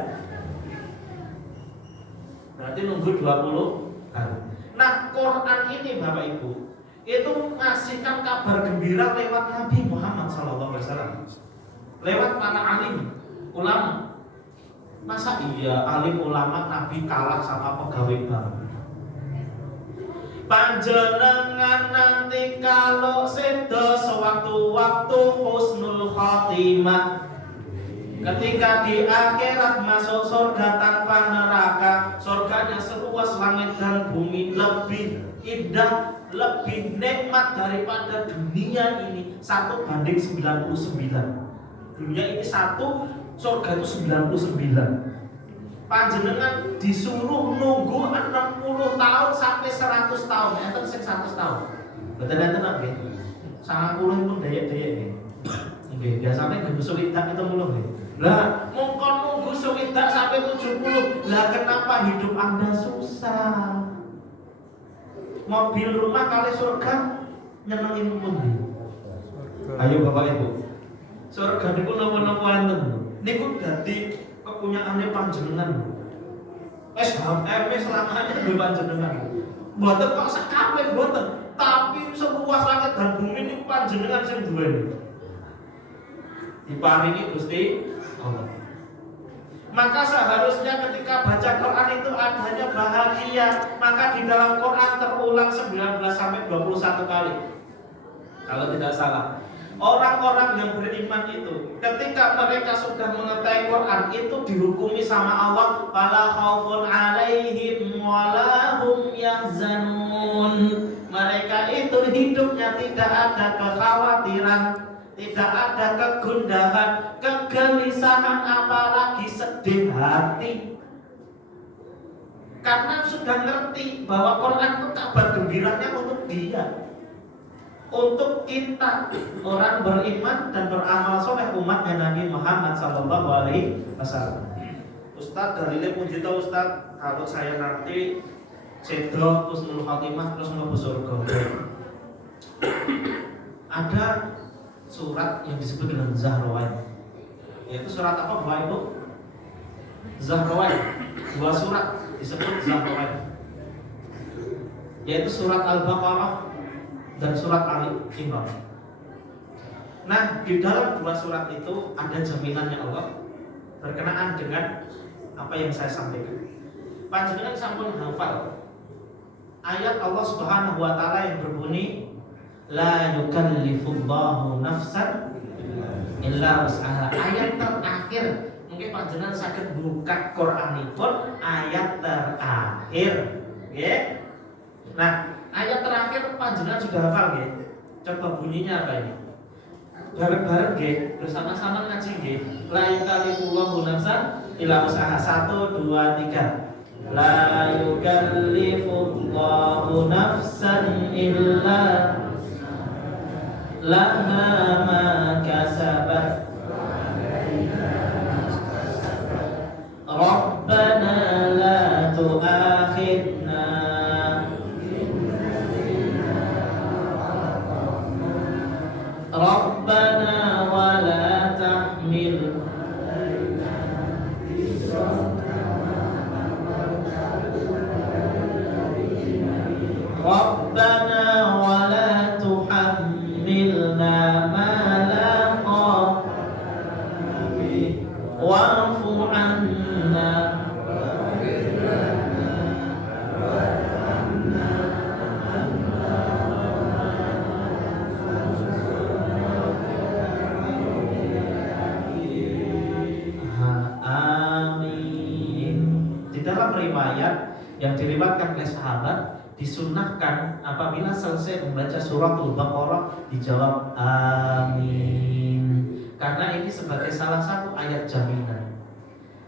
Berarti nunggu 20 hari. Nah Quran ini Bapak Ibu itu ngasihkan kabar gembira lewat Nabi Muhammad SAW, lewat para alim ulama. Masa iya alim ulama Nabi kalah sama pegawai bank? Panjenengan nanti kalau sedo sewaktu-waktu husnul khotimah, ketika di akhirat masuk surga tanpa neraka, surganya seluas langit dan bumi, lebih indah, lebih nikmat daripada dunia ini 1:99. Dunia ini 1, surga itu 99. Panjenengan disuruh nunggu 60 tahun sampai 100 tahun. Enten sing 100 tahun. Betul enten nggih. 90 pun daya-daya nggih. Nggih, biasanya nggih sulitan itu mulu nggih. Lah, mongkon nunggu sulitan sampai 70. Lah kenapa hidup Anda susah? Mobil rumah kali surga nyenengin pun. Ayo Bapak Ibu. Surga niku napa-napa enten. Niku dadi kepunyaane panjenengan. SHM selamanya duwe panjenengan. Mboten kok sakabeh mboten, tapi seluas langit dan bumi niku panjenengan sing duweni. Diparingi Gusti Allah. Maka seharusnya ketika baca Quran itu adanya bahagia. Maka di dalam Quran terulang 19 sampai 21 kali. Kalau tidak salah. Orang-orang yang beriman itu ketika mereka sudah mengetahui Quran itu dihukumi sama Allah fala khaufun 'alaihim wala hum yahzanun. Mereka itu hidupnya tidak ada kekhawatiran, tidak ada kegundahan, kegelisahan, apalagi sedih hati. Karena sudah ngerti bahwa Quran itu kabar gembiranya untuk dia, untuk kita orang beriman dan beramal soleh umatnya Nabi Muhammad SAW. Ustadz dalilnya pun kita Ustadz, kalau saya nanti sedo husnul khotimah terus mlebu surga. Ada surat yang disebut dengan Zahrawain. Yaitu surat apa Bapak Ibu? Zahrawain. Dua surat disebut Zahrawain. Yaitu surat Al-Baqarah dan surat Ali Imran. Nah, di dalam dua surat itu ada jaminannya Allah berkenaan dengan apa yang saya sampaikan. Panjenengan sampun hafal ayat Allah Subhanahu wa taala yang berbunyi la yukallifullahu nafsan illa wus'aha. Ayat terakhir mungkin panjenengan saged buka Qur'anipun ayat terakhir, nggih. Nah, ayat terakhir panjenengan sudah hafal nggih? Coba bunyinya apa ini? Bareng-bareng nggih, bersama-sama ngaji nggih. La yukallifullahu nafsan illa wus'aha. 1 2 3. La yukallifullahu nafsan illa laha ma kasabat. Rabbana la tu'akhidna Rabbana wa la tahmil Rabbana wa la tuhammilna ma la taqata wa'fu 'anna riwayat yang diriwayatkan oleh sahabat disunahkan apabila selesai membaca suratul Baqarah dijawab amin, karena ini sebagai salah satu ayat jaminan.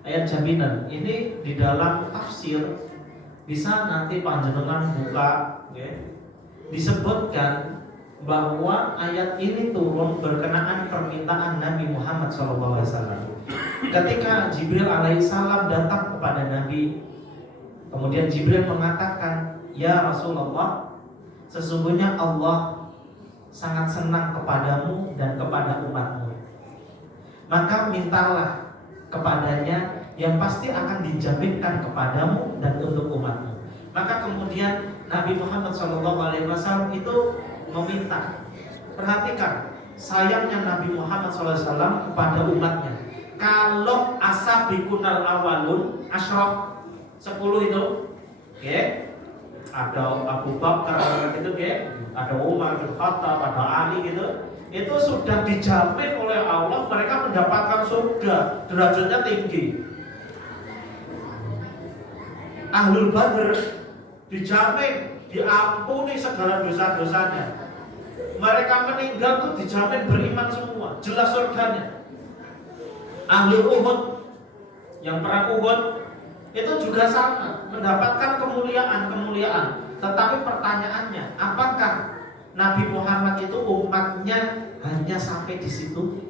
Ayat jaminan ini di dalam tafsir bisa nanti panjenengan buka, okay? Disebutkan bahwa ayat ini turun berkenaan permintaan Nabi Muhammad SAW. Ketika Jibril alaihissalam datang kepada Nabi, kemudian Jibril mengatakan, "Ya Rasulullah, sesungguhnya Allah sangat senang kepadamu dan kepada umatmu. Maka mintalah kepadanya yang pasti akan dijaminkan kepadamu dan untuk umatmu." Maka kemudian Nabi Muhammad SAW itu meminta. Perhatikan sayangnya Nabi Muhammad SAW kepada umatnya. Kalau asabiqunal awalun asyraf 10 itu, okay? Ada Abu Bakar gitu, okay? Ada Umar bin Khattab, ada Ali gitu. Itu sudah dijamin oleh Allah mereka mendapatkan surga, derajatnya tinggi. Ahlul Badr dijamin diampuni segala dosa-dosanya. Mereka meninggal tuh dijamin beriman semua, jelas surganya. Ahlul Uhud yang perang Uhud itu juga sama, mendapatkan kemuliaan. Tetapi pertanyaannya, apakah Nabi Muhammad itu umatnya hanya sampai di situ?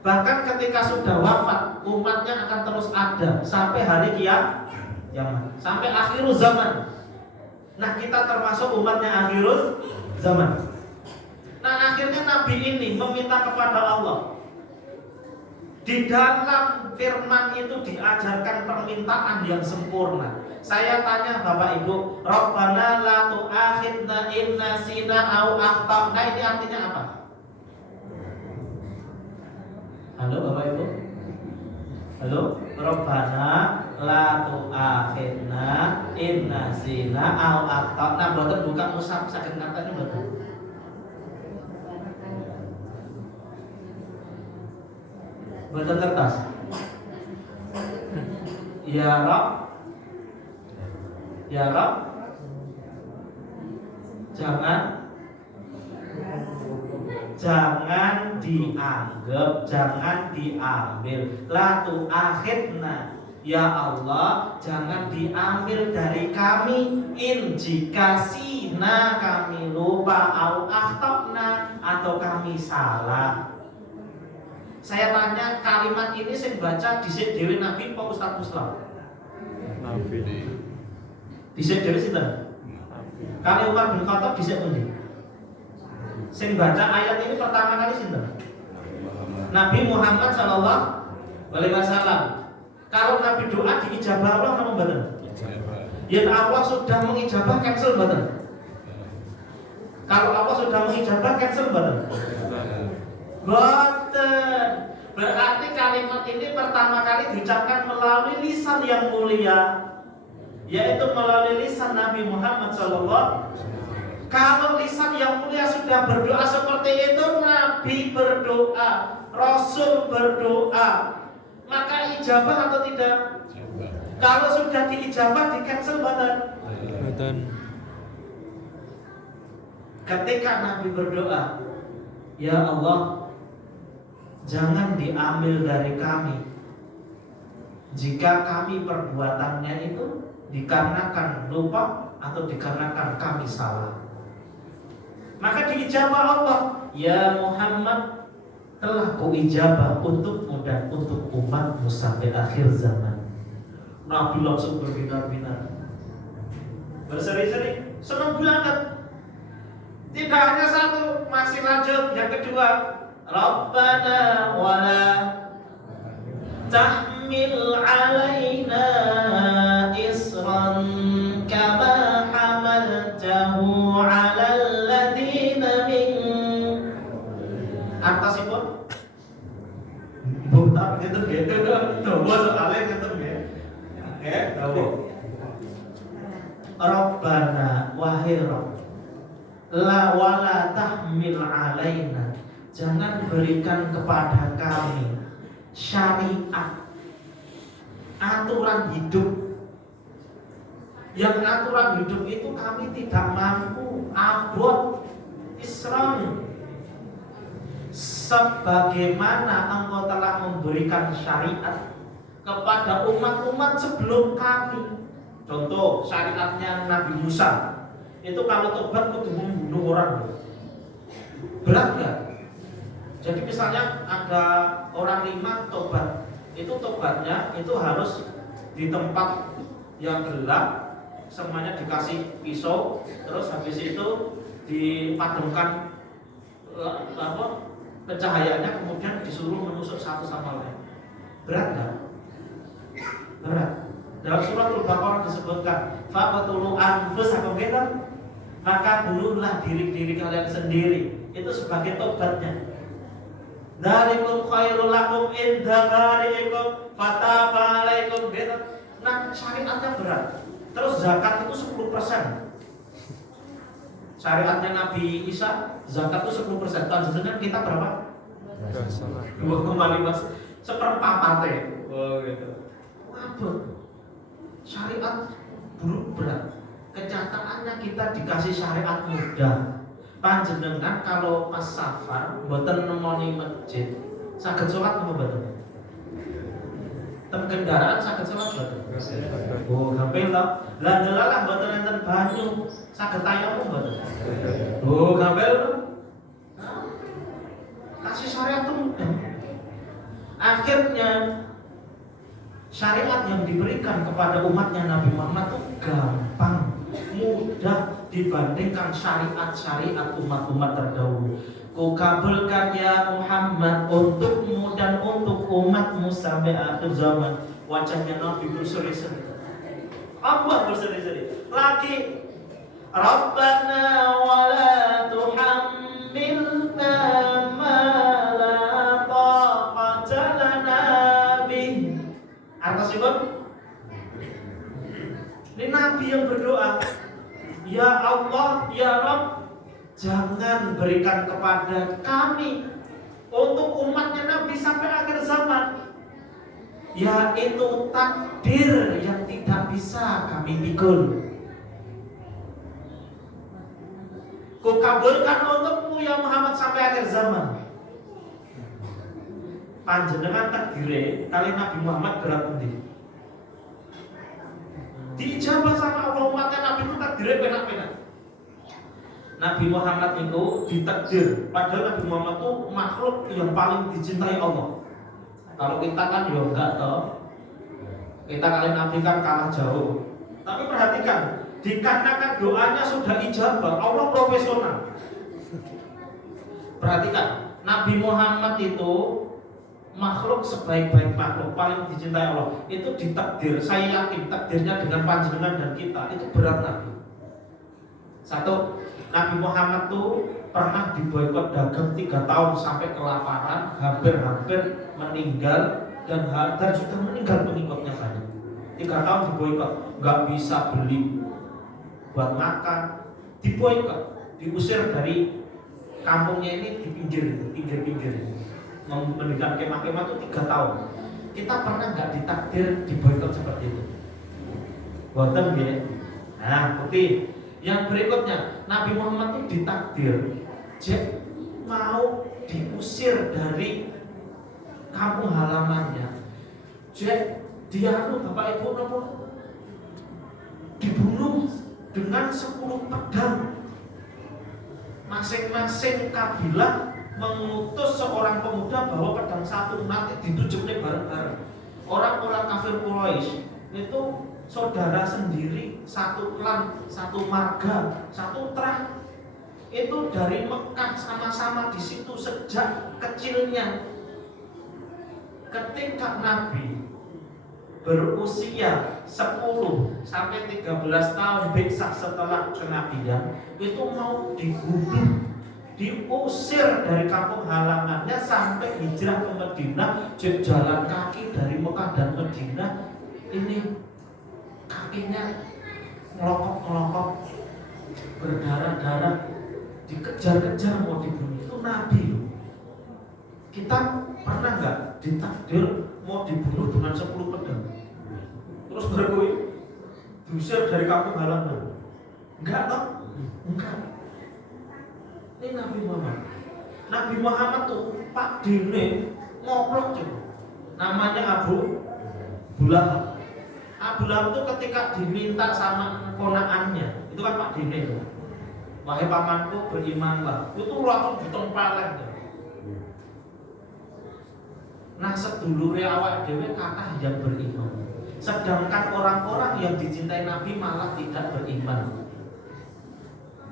Bahkan ketika sudah wafat, umatnya akan terus ada sampai hari kiamat, sampai akhir zaman. Nah, kita termasuk umatnya akhir zaman. Nah, akhirnya Nabi ini meminta kepada Allah. Di dalam firman itu diajarkan permintaan yang sempurna. Saya tanya Bapak Ibu, Rabbana la tu'akhidna in nasina au akhtana, ini artinya apa? Halo Bapak Ibu? Halo? Rabbana la tu'akhidna in nasina au akhtana. Boten buka mushaf saged ngateni boten? Boten kertas. Ya Rabb, ya Rabb, jangan dianggap, jangan diambil. La tu'akhidna, ya Allah, jangan diambil dari kami in jika sina kami lupa au akhtana atau kami salah. Saya tanya, kalimat ini saya baca dhisik dhewe Nabi Pak Ustaz Muslim. Nabi. Dhisik dhewe sinten? Kali Umar bin Khattab dhisik pundi? Sing baca ayat ini pertama kali sinten? Nabi Muhammad sallallahu alaihi wasallam. Kalau Nabi doa diijabah Allah napa mboten? Ya Allah sudah mengijabah cancel mboten? Kalau Allah sudah mengijabah cancel mboten? Boten. Berarti kalimat ini pertama kali diucapkan melalui lisan yang mulia, yaitu melalui lisan Nabi Muhammad sallallahu. Kalau lisan yang mulia sudah berdoa seperti itu, Nabi berdoa, Rasul berdoa, maka ijabah atau tidak? Kalau sudah diijabah di cancel badan. Ketika Nabi berdoa, ya Allah, jangan diambil dari kami jika kami perbuatannya itu dikarenakan lupa atau dikarenakan kami salah. Maka diijabah Allah, ya Muhammad, telah kuijabah untukmu dan untuk umatmu sampai akhir zaman. Nabi langsung berbinar-binar, berseri-seri, senang banget. Tidak hanya satu, masih lanjut yang kedua. Rabbana wala tahmil alaina isran kama hamaltahu ala alladhina min atasipun. Bukan gitu gitu. Tuh, soalnya gitu ya. Oke, tahu. Rabbana wahai Rabb, la wala tahmil alaina, jangan berikan kepada kami syariat, aturan hidup. Yang aturan hidup itu kami tidak mampu abot Islam. Sebagaimana engkau telah memberikan syariat kepada umat-umat sebelum kami. Contoh syariatnya Nabi Musa, itu kalau tobat kudu membunuh orang. Berat nggak? Jadi misalnya ada orang 5 tobat, itu tobatnya itu harus di tempat yang gelap, semuanya dikasih pisau, terus habis itu dipadamkan pencahayaannya, kemudian disuruh menusuk satu sama lain. Berat nggak? Berat. Dalam surah Al-Baqarah disebutkan, faqtulu anfusakum, maka bunuhlah diri kalian sendiri. Itu sebagai tobatnya. Dzalikum khairul lakum inda bari'ikum fataba 'alaikum. Nah, syariatnya berat. Terus zakat itu 10%. Syariatnya Nabi Isa, zakat itu 10%. Panjenengan kita berapa? 2,5 seperempat. Oh gitu. Waduh. Syariat buruk berat. Kenyataannya kita dikasih syariat mudah. Panjenengan kalau pas safar mboten nemoni masjid, saged salat apa mboten? Tem kendaraan saged salat mboten? Oh, gampil to. Lah delalah mboten enten banyu, saged tayamum mboten? Oh, gampil to. Kasih syariat itu mudah. Akhirnya syariat yang diberikan kepada umatnya Nabi Muhammad itu gampang, mudah dibandingkan syariat-syariat umat-umat terdahulu. Ku kabulkan ya Muhammad untukmu dan untuk umatmu sampai akhir zaman. Wajahnya Nabi berseri-seri. Allah berseri-seri. Lagi Rabbana wala tuhammilna ma la taqata lana bih. Atas itu, ini Nabi yang berdoa, ya Allah, ya Rabb, jangan berikan kepada kami untuk umatnya Nabi sampai akhir zaman, yaitu takdir yang tidak bisa kami pikul. Ku kabulkan untukmu ya Muhammad sampai akhir zaman. Panjenengan takdire kali Nabi Muhammad berat pundi? Diijabah sama Allah, umatnya Nabi itu takdire penak-penak. Nabi Muhammad itu ditakdir, padahal Nabi Muhammad itu makhluk yang paling dicintai Allah. Kalau kita kan ya enggak toh. Kita kali Nabi kan kalah jauh. Tapi perhatikan, Dikarenakan doanya sudah ijabah, Allah profesional. Perhatikan, Nabi Muhammad itu makhluk sebaik-baik makhluk, paling dicintai Allah. Itu ditakdir, saya yakin takdirnya dengan panjenengan dan kita itu berat Nabi. Satu, Nabi Muhammad tuh pernah diboikot dagang 3 tahun sampai kelaparan, hampir-hampir meninggal dan sudah meninggal pengikutnya banyak. 3 tahun diboikot, nggak bisa beli buat makan, diboikot, diusir dari kampungnya ini di pinggir-pinggir. Mendirikan kemah-kemah itu 3 tahun. Kita pernah nggak ditakdir diboikot seperti itu? Boten ya. Nah, oke. Yang berikutnya, Nabi Muhammad itu ditakdir mau diusir dari kampung halamannya. Dia Bapak Ibu dibunuh dengan 10 pedang. Masing-masing kabilah mengutus seorang pemuda bawa pedang satu, nanti ditujuknya bareng-bareng. Orang-orang kafir Quraisy itu saudara sendiri, satu klan, satu marga, satu trak. Itu dari Mekah sama-sama di situ sejak kecilnya. Ketika Nabi berusia 10 sampai 13 tahun bisa setelah kenabian, itu mau dibunuh, diusir dari kampung halamannya sampai hijrah ke Madinah, jalan kaki dari Mekah dan Madinah. Ini kakinya ngelokok-ngelokok, berdarah-darah, dikejar-kejar mau dibunuh. Itu Nabi loh. Kita pernah nggak ditakdir mau dibunuh dengan 10 pedang? Terus berkui diusir dari kampung halaman? Enggak toh? Enggak. Ini Nabi Muhammad. Nabi Muhammad tuh Pak Dene ngoplok coba. Namanya Abu Lahab. Abu Lahab itu ketika diminta sama ponakannya, itu kan Pak Dene tuh. Wahai pamanku berimanlah. Itu langsung ditempeleng. Nah, sedulure awak dhewe kathah yang beriman. Sedangkan orang-orang yang dicintai Nabi malah tidak beriman.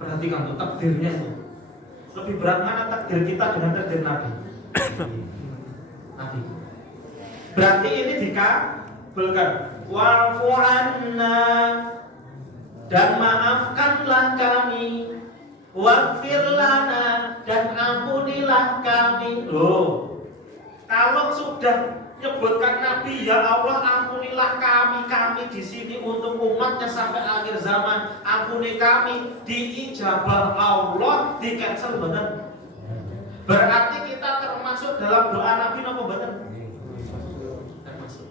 Perhatikan tuh takdirnya itu. Lebih berat mana takdir kita dengan takdir Nabi? Nabi. Berarti ini dikabulkan. Wa'fu anna, dan maafkanlah kami. Waghfir lana, dan ampunilah kami. Loh, kalau sudah nyebutkan Nabi, ya Allah ampunilah kami di sini untuk umatnya sampai akhir zaman, ampuni kami, diijabah Allah, di cancel bener. Berarti kita termasuk dalam doa Nabi nopo bener? Termasuk.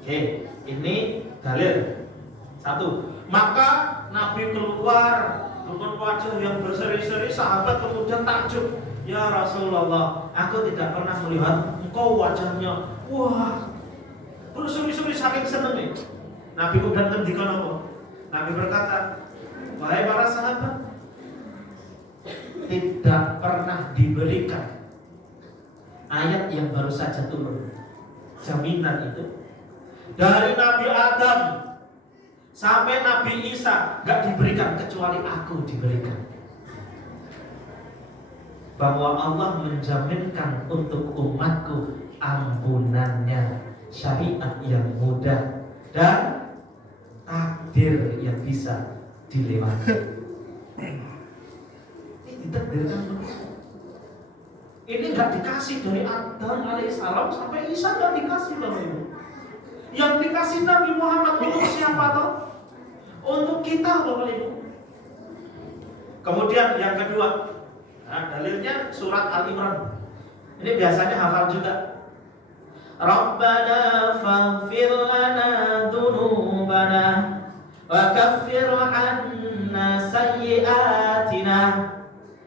Oke, ini dalil. 1. Maka Nabi keluar dengan wajah yang berseri-seri, sahabat kemudian takjub. Ya Rasulullah, aku tidak pernah melihat engkau wajahnya. Wah, berseri-seri saking senengnya. Nabi kemudian ngendikan apa? Nabi berkata, wahai para sahabat, tidak pernah diberikan ayat yang baru saja turun. Jaminan itu dari Nabi Adam sampai Nabi Isa gak diberikan, kecuali aku diberikan. Bahwa Allah menjaminkan untuk umatku ampunannya, syariat yang mudah dan takdir yang bisa dilewati. Ini ditakdirkan manusia. Ini nggak dikasih dari Adam alaihissalam sampai Isa, nggak dikasih loh ini. Yang dikasih Nabi Muhammad untuk siapa toh? Untuk kita loh ini. Kemudian yang kedua, nah, dalilnya surat Al-Imran. Ini biasanya hafal juga. Rabbana faghfir lana dzunubana wa kaffir 'anna sayyi'atina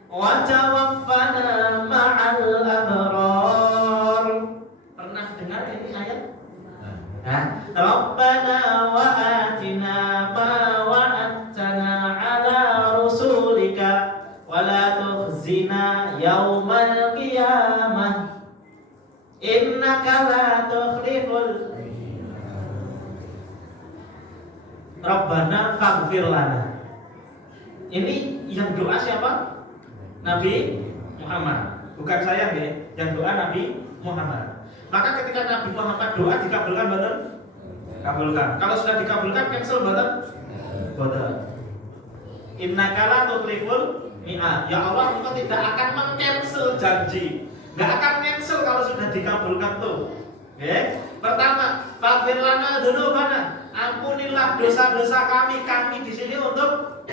wa tawaffana ma'al abrar. Pernah dengar ini ayat? Nah, Rabbana wa atina ma wa'adtana 'ala rusulika wa la tukhzina yaumal qiyamah innaka la tukhliful. Rabbana faghfir lana. Ini yang doa siapa? Nabi Muhammad. Bukan saya nih, yang doa Nabi Muhammad. Maka ketika Nabi Muhammad doa dikabulkan betul? Kabulkan. Kalau sudah dikabulkan cancel betul? Betul. Innaka la tukhliful mi'ad. Ya Allah, Engkau tidak akan meng-cancel janji. Enggak akan cancel kalau sudah dikabulkan tuh. Oke. Pertama, faghfir lana dzunubana. Ampunilah dosa-dosa kami. Kami di sini untuk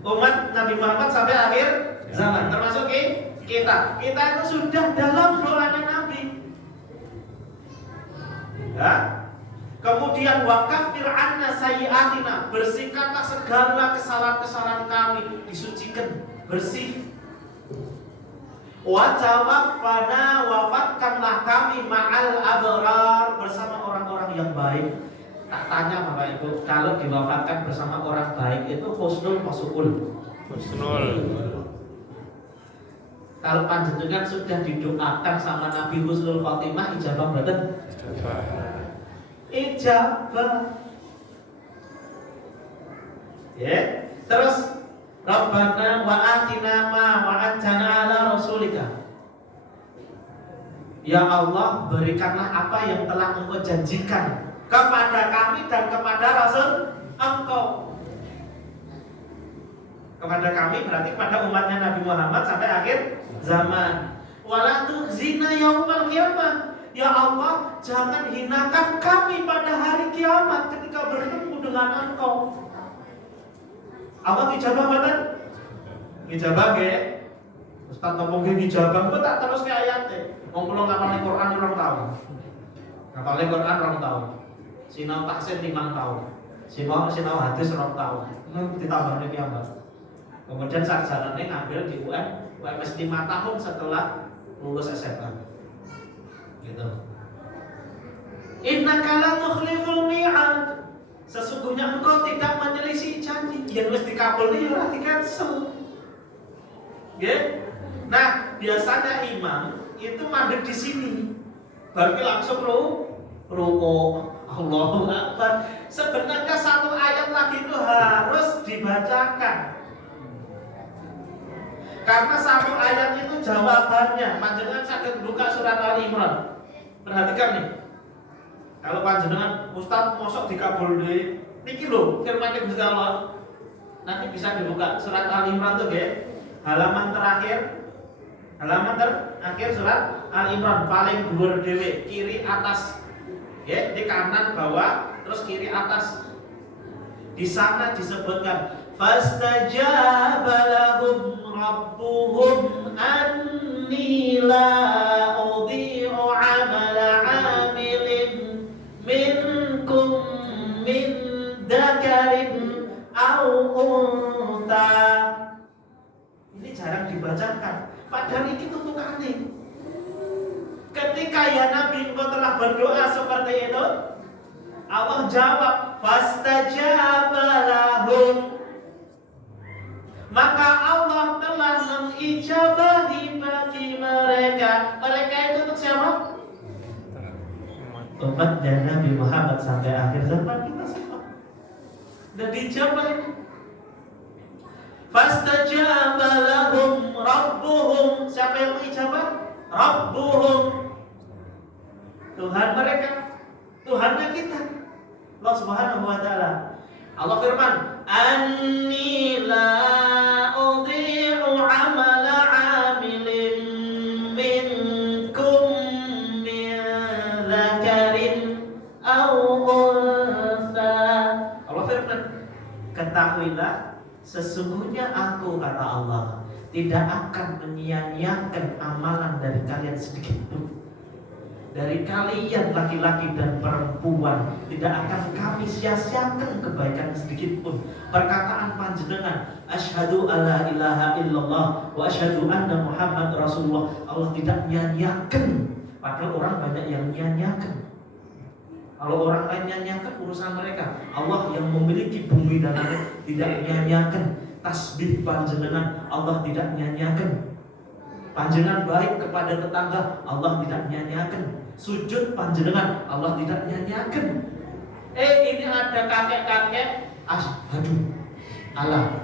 umat Nabi Muhammad sampai akhir zaman. Termasuk kita. Kita itu sudah dalam doanya Nabi. Ya. Kemudian wakafir anna sayyi'atina, bersihkanlah segala kesalahan-kesalahan kami, disucikan, bersih. Wa tawaffana, wafatkanlah kami ma'al abrar, bersama orang-orang yang baik. Tak tanya Bapak Ibu, kalau diwafatkan bersama orang baik itu husnul masuul. Husnul. Kalau panjenengan sudah didoakan sama Nabi husnul khotimah, ijabah mboten? Ijabah. Ya, terus Rabbana wa atina ma wa'adtana ala rasulika. Ya Allah, berikanlah apa yang telah Engkau janjikan kepada kami dan kepada Rasul Engkau. Kepada kami berarti kepada umatnya Nabi Muhammad sampai akhir zaman. Wala tukhzina yaumal qiyamah. Ya Allah, jangan hinakan kami pada hari kiamat ketika bertemu dengan Engkau. Allah ijabah betul? Ijabah ge. Ustaz ngomong ge ijabah kok tak terus ke ayatnya. Wong kula ngapalin Quran 2 tahun. Ngapalin Quran 2 tahun. Sinau tafsir 5 tahun. Sinau hadis 2 tahun. Ditambah nih kiamat. Kemudian sarjananya ngambil di UMS 5 tahun setelah lulus SMA. Gitu. Innaka la tukhliful mi'ad. Sesungguhnya engkau tidak menyelisih janji. Yang mesti dikabulkan ya ora di-cancel. Nggih. Nah, biasanya imam itu mandek di sini. Baru langsung ruko. Allahu Akbar. Sebenarnya satu ayat lagi itu harus dibacakan. Karena satu ayat itu jawabannya. Panjenengan saged buka surat Al-Imran. Perhatikan nih. Kalau panjenengan Ustaz mosok dikabul di niki lho firman Gusti Allah. Nanti bisa dibuka surat Al-Imran tuh ya. Halaman terakhir surat Al-Imran paling dhuwur dhewe, kiri atas. Ya, di kanan bawah terus kiri atas. Di sana disebutkan fastajaba lahum rabbuhum anni la udhi'u 'amala 'amilin minkum min dzakarin aw untha. Ini jarang dibacakan. Padahal ini tuntukane. Ketika ya Nabi engkau telah berdoa seperti itu, Allah jawab fastajaba lahum. Maka Allah telah mengijabahi bagi mereka. Mereka itu untuk siapa? Umat dan Nabi Muhammad sampai akhir zaman kita semua. Dan dijawab ini. Fastajaba lahum rabbuhum. Siapa yang mengijabah? Rabbuhum. Tuhan mereka. Tuhannya kita. Allah Subhanahu wa taala. Allah firman, "Anni la udhi'u 'amala 'amilin minkum min dzakarin aw untha." Allah firman, "Ketahuilah sesungguhnya aku, kata Allah, tidak akan menyia-nyiakan amalan dari kalian sedikit pun. Dari kalian laki-laki dan perempuan tidak akan kami sia-siakan kebaikan sedikit pun. Perkataan panjenengan asyhadu alla ilaha illallah wa asyhadu anna Muhammad Rasulullah, Allah tidak nyanyiakan. Padahal orang banyak yang nyanyiakan. Kalau orang lain nyanyiakan urusan mereka. Allah yang memiliki bumi dan langit tidak nyanyiakan. Tasbih panjenengan Allah tidak nyanyiakan. Panjenengan baik kepada tetangga, Allah tidak nyanyiakan. Sujud panjenengan, Allah tidak nyanyiakan. Ini ada kakek-kakek Asyhadu Allah.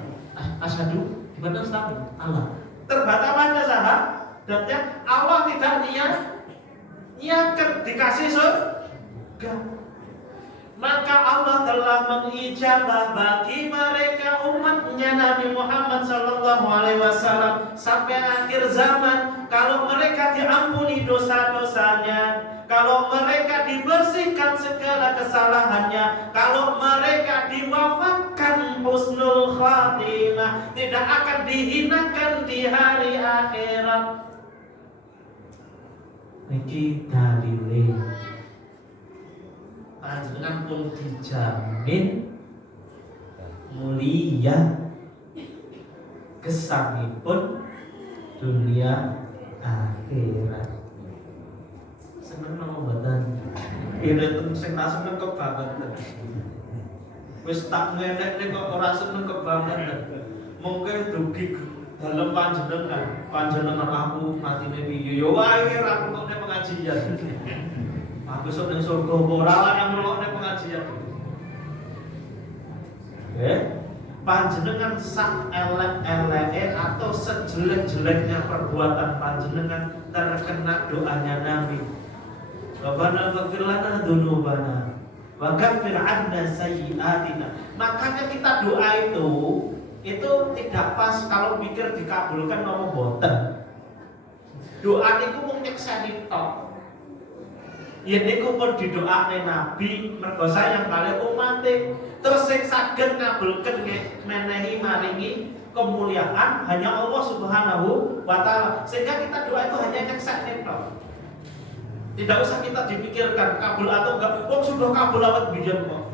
Asyhadu gimana Ustaz? Allah. Terbatas sahabatnya Allah tidak niatkan dikasih surga. Maka Allah telah mengijabah bagi mereka umatnya Nabi Muhammad SAW sampai akhir zaman. Kalau mereka diampuni dosa-dosanya, kalau mereka dibersihkan segala kesalahannya, kalau mereka diwafatkan husnul khatimah, tidak akan dihinakan di hari akhirat. Niki dalile panjenengan pun dijamin mulia gesangipun dunia akhirat. Seneng napa mboten? Pireng sing tak seneng kok banget. Wis tak ngenek kok ora seneng kok banget. Mungkin dugi dalem panjenengan aku matine piye yo wae ra kok nek pengajian. Aku sok nang surga ora lah yang ngrungokne pengajian. Panjenengan sak elek-eleke atau sejelek-jeleknya perbuatan panjenengan terkena doanya Nabi. Rabbana faghfir lana dzunubana wa kaffir 'anna sayyi'atina. Makanya kita doa itu tidak pas kalau pikir dikabulkan nopo boten. Doa niku mung nyekseni tok. Yen niku pun didoakne Nabi mergo sayang kali umate, terus sing saged ngabulken menehi maringi kemuliaan hanya Allah Subhanahu wa taala. Sehingga kita doa itu hanya nyekseni tok. Tidak usah kita dipikirkan kabul atau enggak. Wong sudah kabul awet biyen kok.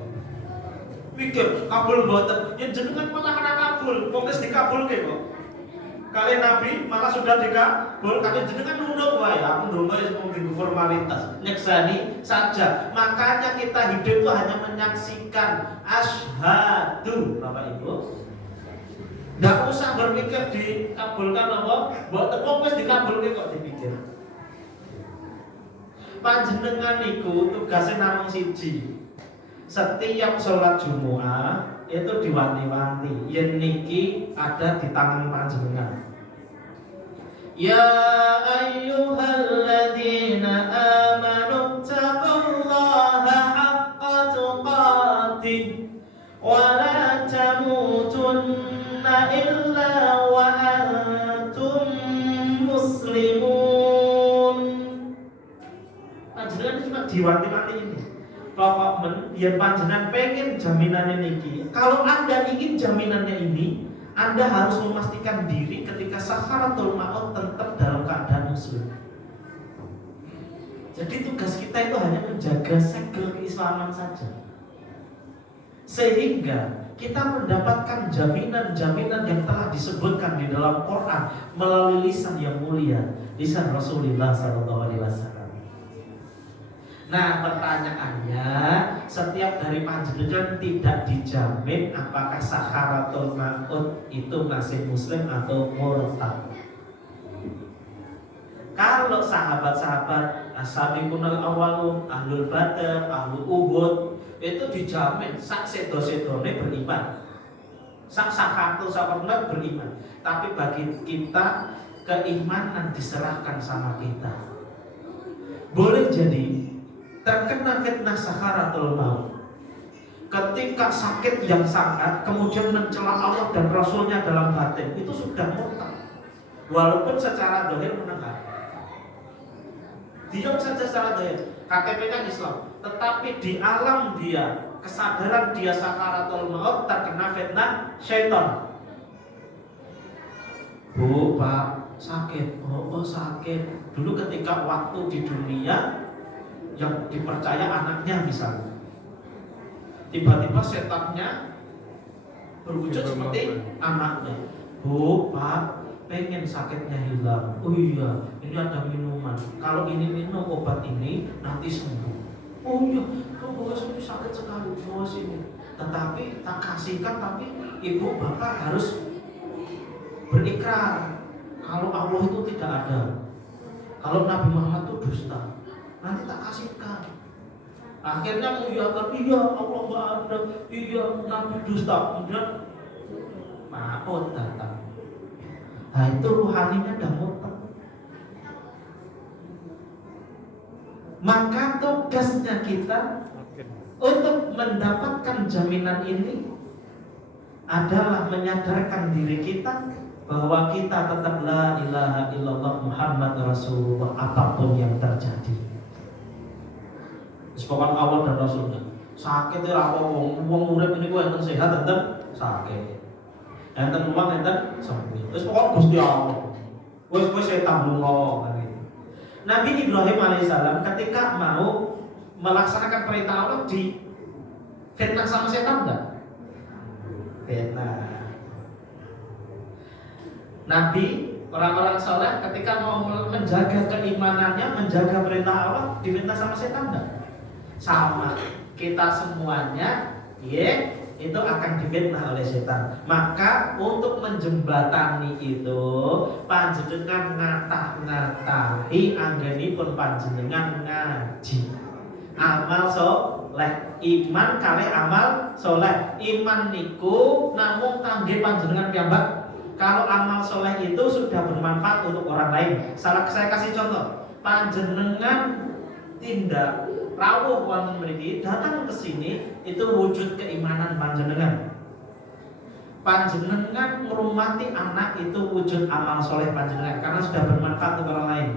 Pikir kabul mboten, yen jenengan malah ora kabul, wong wis dikabulke kok. Kali Nabi malah sudah dikabul, kali jenengan nunduk wae, aku ndonga wis mung dienggo formalitas, nyeksani saja. Makanya kita hidup itu hanya menyaksikan asyhadu, Bapak Ibu. Nggak usah berpikir dikabulkan apa, mboten wong wis dikabulke kok dipikir. Panjenengan niku tugasnya namung siji. Setiap sholat Jumat itu diwanti-wanti yen niki ada di tangan panjenengan. Ya ayyuhalladzina amanu taqullaha haqqa tuqatih wa la tamutunna illa wa antum muslimun. Panjenengan cuma diwanti-wanti ini. Pokok yen panjenengan pengen jaminannya niki. Kalau Anda ingin jaminannya ini, Anda harus memastikan diri ketika sakaratul maut tetap dalam keadaan muslim. Jadi tugas kita itu hanya menjaga segel keislaman saja. Sehingga kita mendapatkan jaminan-jaminan yang telah disebutkan di dalam Quran melalui lisan yang mulia, lisan Rasulullah SAW. Nah, pertanyaannya, setiap dari panjenengan tidak dijamin apakah sakaratul maut itu masih muslim atau murtad. Kalau sahabat-sahabat as-sabiqunal awwalun, ahlul badar, ahlul uhud itu dijamin sak sedo-sedone beriman. Sak sakatul saparna beriman. Tapi bagi kita keimanan diserahkan sama kita. Boleh jadi terkena fitnah sakaratul maut. Ketika sakit yang sangat kemudian mencela Allah dan Rasulnya dalam batin, itu sudah murtad. Walaupun secara zahir menengah, diam saja secara zahir, KTP-nya Islam, tetapi di alam dia, kesadaran dia sakaratul maut terkena fitnah syaitan. Bu, Pak, sakit. Oh, sakit. Dulu ketika waktu di dunia yang dipercaya anaknya misalnya, tiba-tiba setannya berwujud seperti anaknya. Bu, Pak, pengen sakitnya hilang. Oh iya, ini ada minuman. Kalau ini minum obat ini nanti sembuh. Oh iya, kamu ini sakit sekali, bos ini. Tetapi tak kasihkan, tapi ibu bapak harus berikrar kalau Allah itu tidak ada, kalau Nabi Muhammad itu dusta. Nanti tak kasihkan. Akhirnya mengiyakan, iya Allah nggak ada, iya Nabi dusta. Kemudian maut datang. Nah itu ruhaninya udah mutlak. Maka tugasnya kita untuk mendapatkan jaminan ini adalah menyadarkan diri kita bahwa kita tetap la ilaha illallah Muhammad Rasulullah apapun yang terjadi. Sepokan Allah dan Rasulnya. Sakit itu apa wong urip ini enten sehat enten sakit. Enten uang enten sembuh. Terus pokok Gusti Allah. Wis setan lunga kan gitu. Nabi Ibrahim alaihissalam ketika mau melaksanakan perintah Allah di fitnah sama setan enggak? Fitnah. Nabi orang-orang saleh ketika mau menjaga keimanannya, menjaga perintah Allah, difitnah sama setan enggak? Sama. Kita semuanya, ya, itu akan difitnah oleh setan. Maka untuk menjembatani itu, panjenengan ngata-ngatahi anggenipun panjenengan ngaji. Amal soleh, iman kali amal soleh. Iman niku namung kangge panjenengan piyambak. Kalau amal soleh itu sudah bermanfaat untuk orang lain. Saya kasih contoh. Panjenengan tindak rawuh wonten mriki datang ke sini itu wujud keimanan panjenengan. Panjenengan ngurmati anak itu wujud amal soleh panjenengan karena sudah bermanfaat untuk orang lain.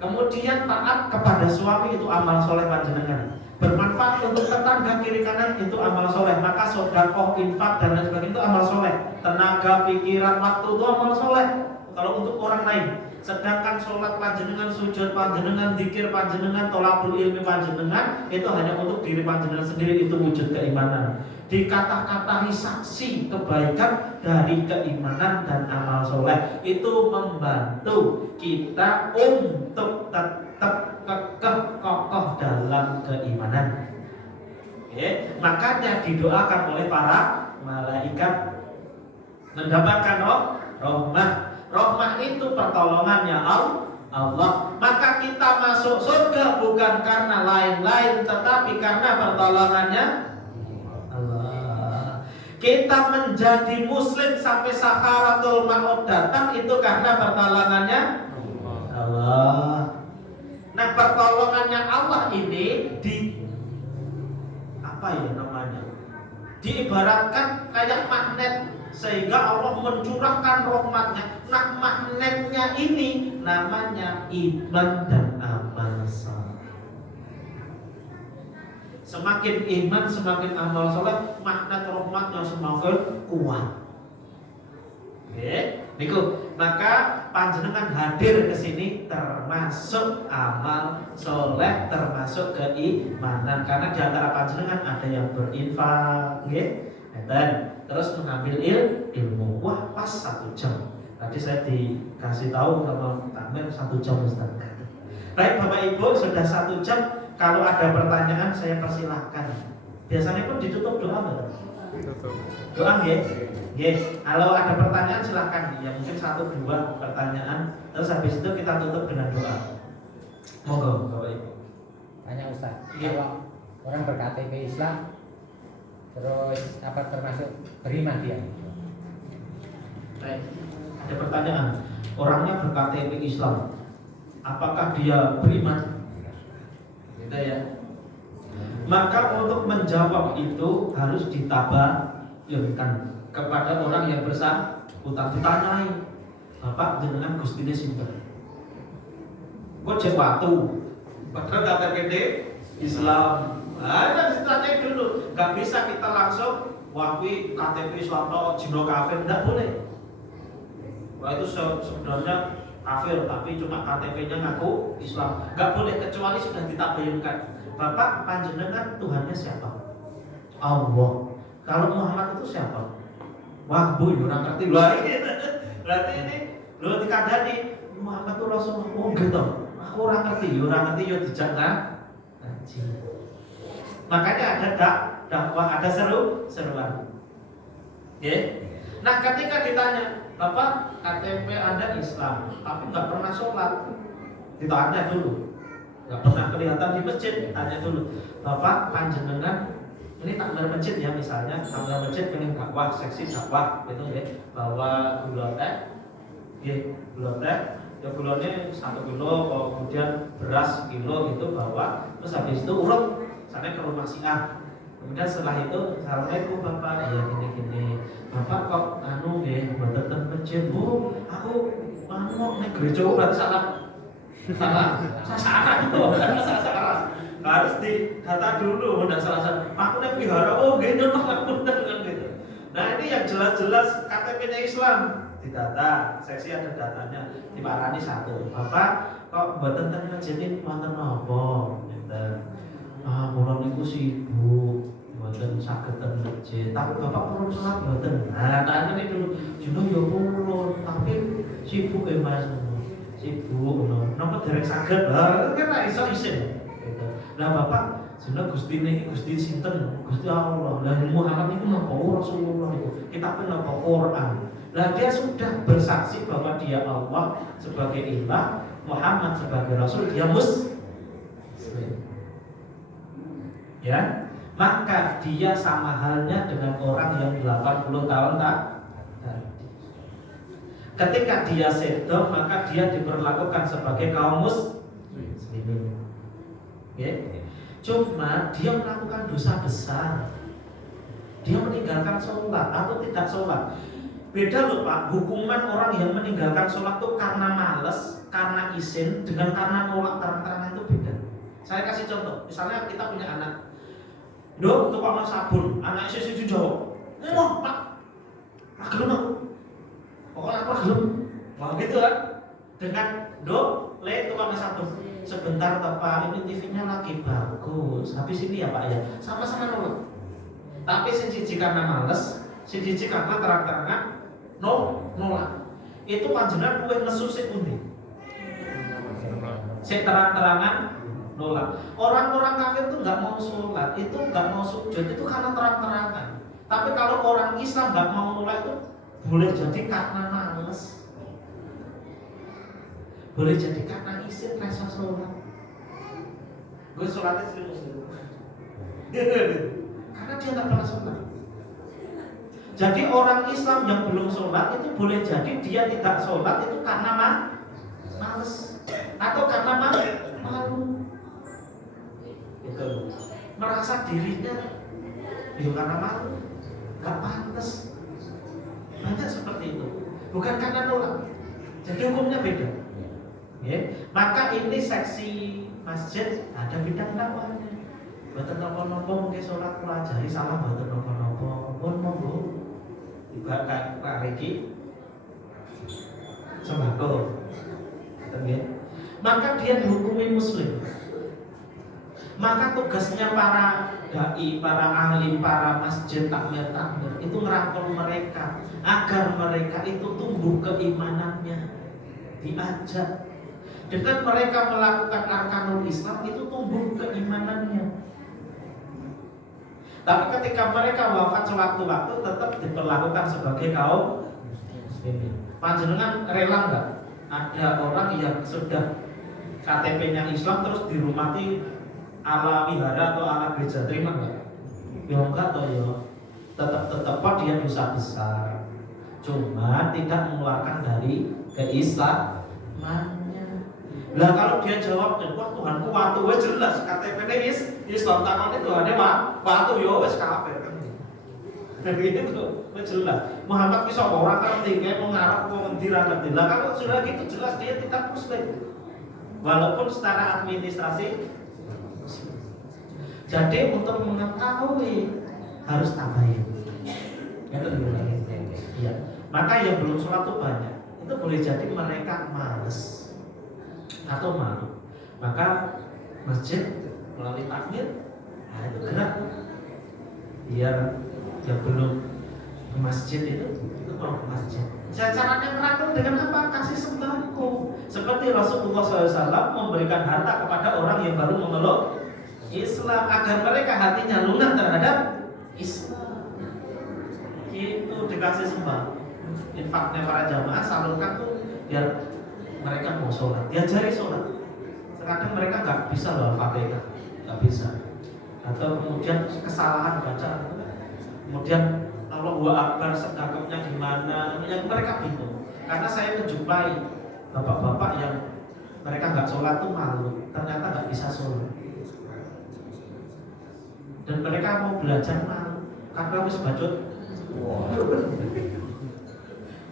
Kemudian taat kepada suami itu amal soleh panjenengan. Bermanfaat untuk tetangga kiri kanan itu amal soleh. Maka sedekah, infak dan lain sebagainya itu amal soleh. Tenaga, pikiran, waktu itu amal soleh. Kalau untuk orang lain. Sedangkan sholat panjenengan, sujud panjenengan, zikir panjenengan, tolabul ilmi panjenengan itu hanya untuk diri panjenengan sendiri, itu wujud keimanan. Dikata-katai saksi kebaikan dari keimanan dan amal soleh itu membantu kita untuk tetap kekeh kokoh dalam keimanan. Makanya didoakan oleh para malaikat mendapatkan rahmat. Rahmat itu pertolongannya Allah. Maka kita masuk surga bukan karena lain-lain, tetapi karena pertolongannya Allah. Kita menjadi muslim sampai sakaratul maut datang itu karena pertolongannya Allah. Nah, pertolongannya Allah ini diibaratkan kayak magnet, sehingga Allah mencurahkan rahmatnya. Nah, magnetnya ini namanya iman dan amal saleh. Semakin iman, semakin amal saleh, magnet rahmatnya semakin kuat. Niku, maka panjenengan hadir ke sini termasuk amal soleh, termasuk keimanan. Karena di antara panjenengan ada yang berinfak, terus mengambil ilmu. Wah, pas 1 jam. Tadi saya dikasih tahu sama takmir 1 jam Ustaz. Baik Bapak Ibu, sudah 1 jam. Kalau ada pertanyaan saya persilahkan. Biasanya pun ditutup doa betul? Tutup. Doa ya? Kalau ada pertanyaan silahkan. Ya mungkin 1-2 pertanyaan. Terus habis itu kita tutup dengan doa. Monggo Bapak Ibu. Tanya Ustaz, Ya. kalau orang ber-KTP Islam terus apa termasuk beriman dia? Baik, ada pertanyaan. Orangnya ber-KTP Islam, apakah dia beriman? Tidak ya. Maka untuk menjawab itu harus ditabayunkan kepada orang yang bersangkutan. Ditanyai, Bapak jenengan Gustine sinten? Kok cek watu? Padahal KTP Islam. Nah, ditanyai dulu. Gak bisa kita langsung wakwi KTP Islam atau jino kafir, tidak boleh. Wah, itu sebenarnya kafir, tapi cuma KTP-nya ngaku Islam. Gak boleh kecuali sudah ditabayunkan. Bapak panjenengan Tuhannya siapa? Allah. Kalau Muhammad itu siapa? Wah, bu, orang ngerti. Berarti ini lo dikandani Muhammad itu Rasulullah. Oh gitu. Aku orang ngerti, orang ngerti yo dijak ngaji. Makanya ada dakwah, ada seruan. Nah, ketika ditanya, Bapak KTP Anda Islam, tapi nggak pernah sholat, ditanya dulu. nggak pernah kelihatan di masjid. Tanya dulu, Bapak panjenengan ini takmir masjid ya, misalnya takmir masjid pengen dakwah, seksi dakwah gitu ya, bawa gula teh, gula teh, ya gulanya 1 kilo, kemudian beras 1 kilo gitu bawa, terus habis itu urut, sampai ke rumah si A. Kemudian setelah itu, assalamualaikum Bapak, ya gini-gini, Bapak kok anu ya, buat teten masjid, Bu, aku anu nih gereja berarti salah sasaran itu, sasaran. Harus didata dulu, tidak salah. Aku nih wihara, oh gini aku kan gitu. Nah ini yang jelas-jelas KTP-nya Islam didata, seksi ada datanya, diparani 1. Bapak kok buat tenten masjid ini wonten apa? Gitu. Kula niku sibuk, mboten saged ten masjid. Tapi Bapak perlu salat mboten? Nah, tanya dulu. Jeneng yo purun, tapi sibuk ya Mas. Sibuk ngono. Napa dereng saged? Lah, kan ra iso isin. Gitu. Lah Bapak jeneng Gusti niki Gusti sinten? Gusti Allah. Lah Muhammad niku napa Rasulullah niku? Kitabnya napa Quran. Lah dia sudah bersaksi bahwa dia Allah sebagai ilah, Muhammad sebagai Rasul, dia muslim. Ya, maka dia sama halnya dengan orang yang 80 tahun tak. Ketika dia sedo, maka dia diperlakukan sebagai kaum muslimin. Ya. Cuma dia melakukan dosa besar. Dia meninggalkan sholat atau tidak sholat. Beda loh Pak, hukuman orang yang meninggalkan sholat itu karena males, karena izin, dengan karena nolak terang-terangan itu beda. Saya kasih contoh, misalnya kita punya anak, Dok, tukang sabun, anak sisi jawab, mau Pak, gelem aku, pokoknya aku gelem, mau gitu kan? Dengan Dok, tukang sabun, sebentar Pak, ini TV-nya lagi bagus, habis ini ya Pak ya, sama-sama nolak. Tapi siji karena males, siji karena terang-terangan nolak. Itu panjenengan kuwi nesu sik pundi? Sik terang-terangan nolak. Orang-orang kafir itu nggak mau sholat, itu nggak mau sujud, itu karena terang-terangan. Tapi kalau orang Islam nggak mau nolak itu boleh jadi karena males, boleh jadi karena izin rasa sholat. Gue sholatnya serius, karena dia nggak pernah sholat. Jadi orang Islam yang belum sholat itu boleh jadi dia tidak sholat itu karena males atau karena malu. Gitu. Merasa dirinya ya karena malu, nggak pantas. Banyak seperti itu, bukan karena nolak. Jadi hukumnya beda. Ya. Maka ini seksi masjid ada bidang dakwahnya. Mboten napa-napa mungkin sholat kula ajari salah mboten napa-napa. Pun monggo. Tiba Pak Riki sembako. Nggih. Maka dia dihukumi muslim. Maka tugasnya para dai, para ahli, para masjid takmir itu ngerangkul mereka agar mereka itu tumbuh keimanannya, diajak. Dengan mereka melakukan arkanul Islam itu tumbuh keimanannya. Tapi ketika mereka wafat sewaktu-waktu tetap diperlakukan sebagai kaum muslimin. Panjenengan rela nggak? Ada orang yang sudah KTP-nya Islam terus dirumati ala wihara atau ala gereja, terima nggak? Ya enggak toh ya. Tetap dia dosa besar. Cuma tidak mengeluarkan dari keislamannya. Lah kalau dia jawab, wah Tuhanku watu, wes jelas KTP-nya Islam, takon itu ada watu yo wes kafir kan. Jadi itu wes jelas. Muhammad bisa orang ngerti, kayak mau ngarap mau ngendira ngerti. Lah kalau sudah gitu jelas dia tidak muslim. Walaupun secara administrasi. Jadi untuk mengetahui harus tabayun. Ya. Maka yang belum sholat itu banyak. Itu boleh jadi mereka malas atau malu. Maka masjid melalui takmir, nah itu gerak. Biar yang belum ke masjid itu mau ke masjid. Caranya merangkul dengan apa? Kasih sembako. Seperti Rasulullah SAW memberikan harta kepada orang yang baru memeluk Islam agar mereka hatinya lunak terhadap Islam. Itu dikasih sembako. Infaknya para jamaah salurkan tuh biar mereka mau sholat, diajari sholat. Terkadang mereka nggak bisa loh Al-Fatihah, nggak bisa. Atau kemudian kesalahan baca, kemudian Allahu Akbar sedekapnya gimana, yang mereka bingung. Karena saya menjumpai bapak-bapak yang mereka nggak sholat tuh malu, ternyata nggak bisa sholat. Dan mereka mau belajar malu, karena harus bacot.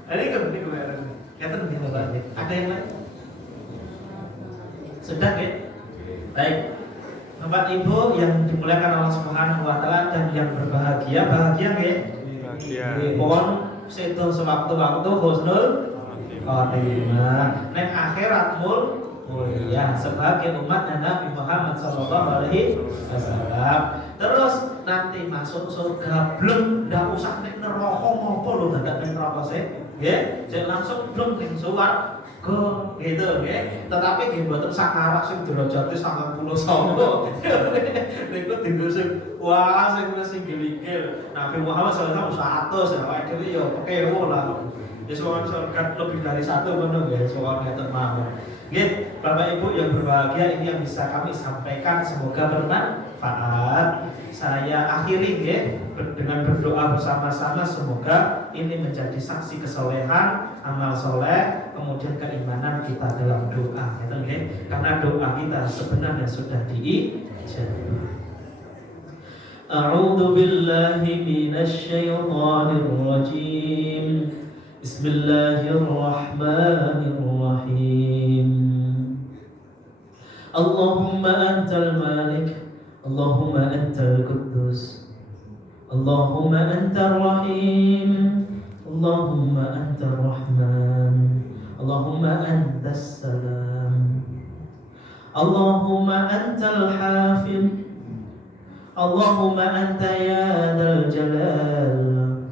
Ini kemarin, ada yang lain? Sudah ya? Baik, Bapak Ibu yang dimuliakan Allah Subhanahu Wa Taala dan yang berbahagia, bahagia ya? Bahagia. Mohon sedo sewaktu-waktu husnul khotimah. Nek akhirat mulia sebagai umat Nabi Muhammad Sallallahu Alaihi Wasallam. Terus nanti masuk surga belum ndak usah nek neraka ngopo lho dadak nek neraka sih. Nggih, jadi langsung belum ning suwarga gitu nggih. Tetapi nggih mboten sakarat sing derajate 99. Niku dindusing wah sing gilingil. Nabi Muhammad sallallahu alaihi wasallam 100 awake dhewe ya kekewo lah. Ya soal surga lebih dari 1 ngono nggih, soal ngeten mawon. Nggih, Bapak Ibu yang berbahagia, ini yang bisa kami sampaikan, semoga bermanfaat. Saya akhiri nggih dengan berdoa bersama-sama, semoga ini menjadi saksi kesolehan, amal soleh, kemudian keimanan kita dalam doa, gitu nggih. Karena doa kita sebenarnya sudah diijabah. A'udzu billahi minasy syaithanir rajim. Bismillahirrahmanirrahim. Allahumma antal malik, Allahumma antal quddus, Allahumma antar rahim, Allahumma antar rahman, Allahumma antas salam, Allahumma antal hafid, Allahumma anta ya dzal jalal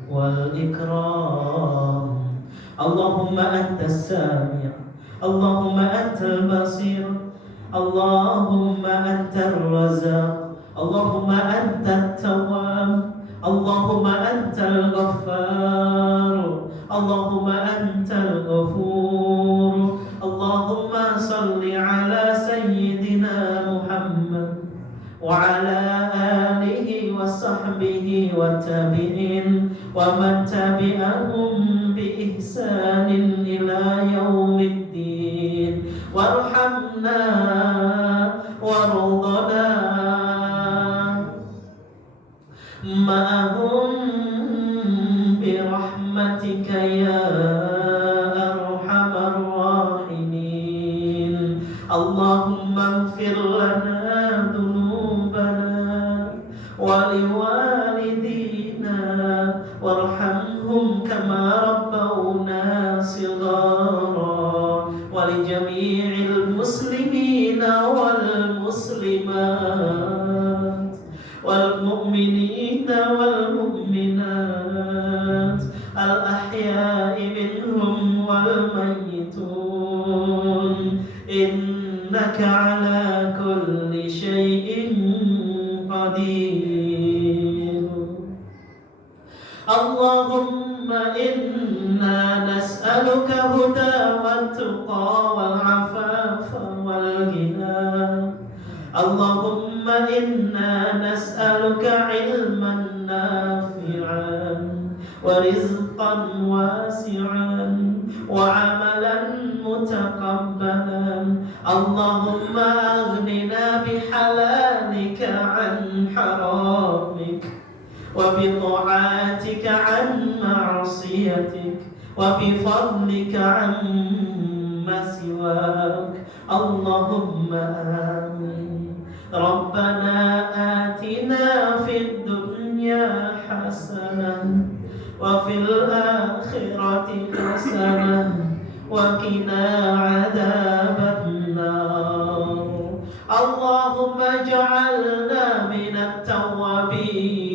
wal ikram, Allahumma antas sami', Allahumma antal basir, Allahumma antar razaq, Allahumma antat tawwab, Allahumma antal ghaffar, Allahumma antal ghafur, Allahumma salli ala sayyidina Muhammad wa ala alihi wa sahbihi wa tabi'in wa man tabi'ahum bi ihsanin ila yaumiddin warhamna warḍana ma'ahum bi rahmatika ya arhamar rahimin. Allahumma ighfir lana dhunubana wa liwalidina warhamhum kama rabbawna shighara wa li jami'il muslimina wal muslimat wal mu'minina wal mu'minat al ahya'i minhum wal mayyitun innaka ala kulli syai'in qadir. Allahumma inna nas'aluka huda wat tuqa wal afafa wal ghina. Allahumma inna nas'aluka ilman nafi'an wa rizqan wasi'an wa amalan mutaqabbalan. Allahumma aghnina bihalalika an haramik wa bi ta'atika an ma'siyatik wa bi fadlika amma siwak. Allahumma amin. Rabbana atina fid dunya hasanah wa fil akhirati hasanah wa qina adzaban nar. Allahumma ij'alna minat tawwabin,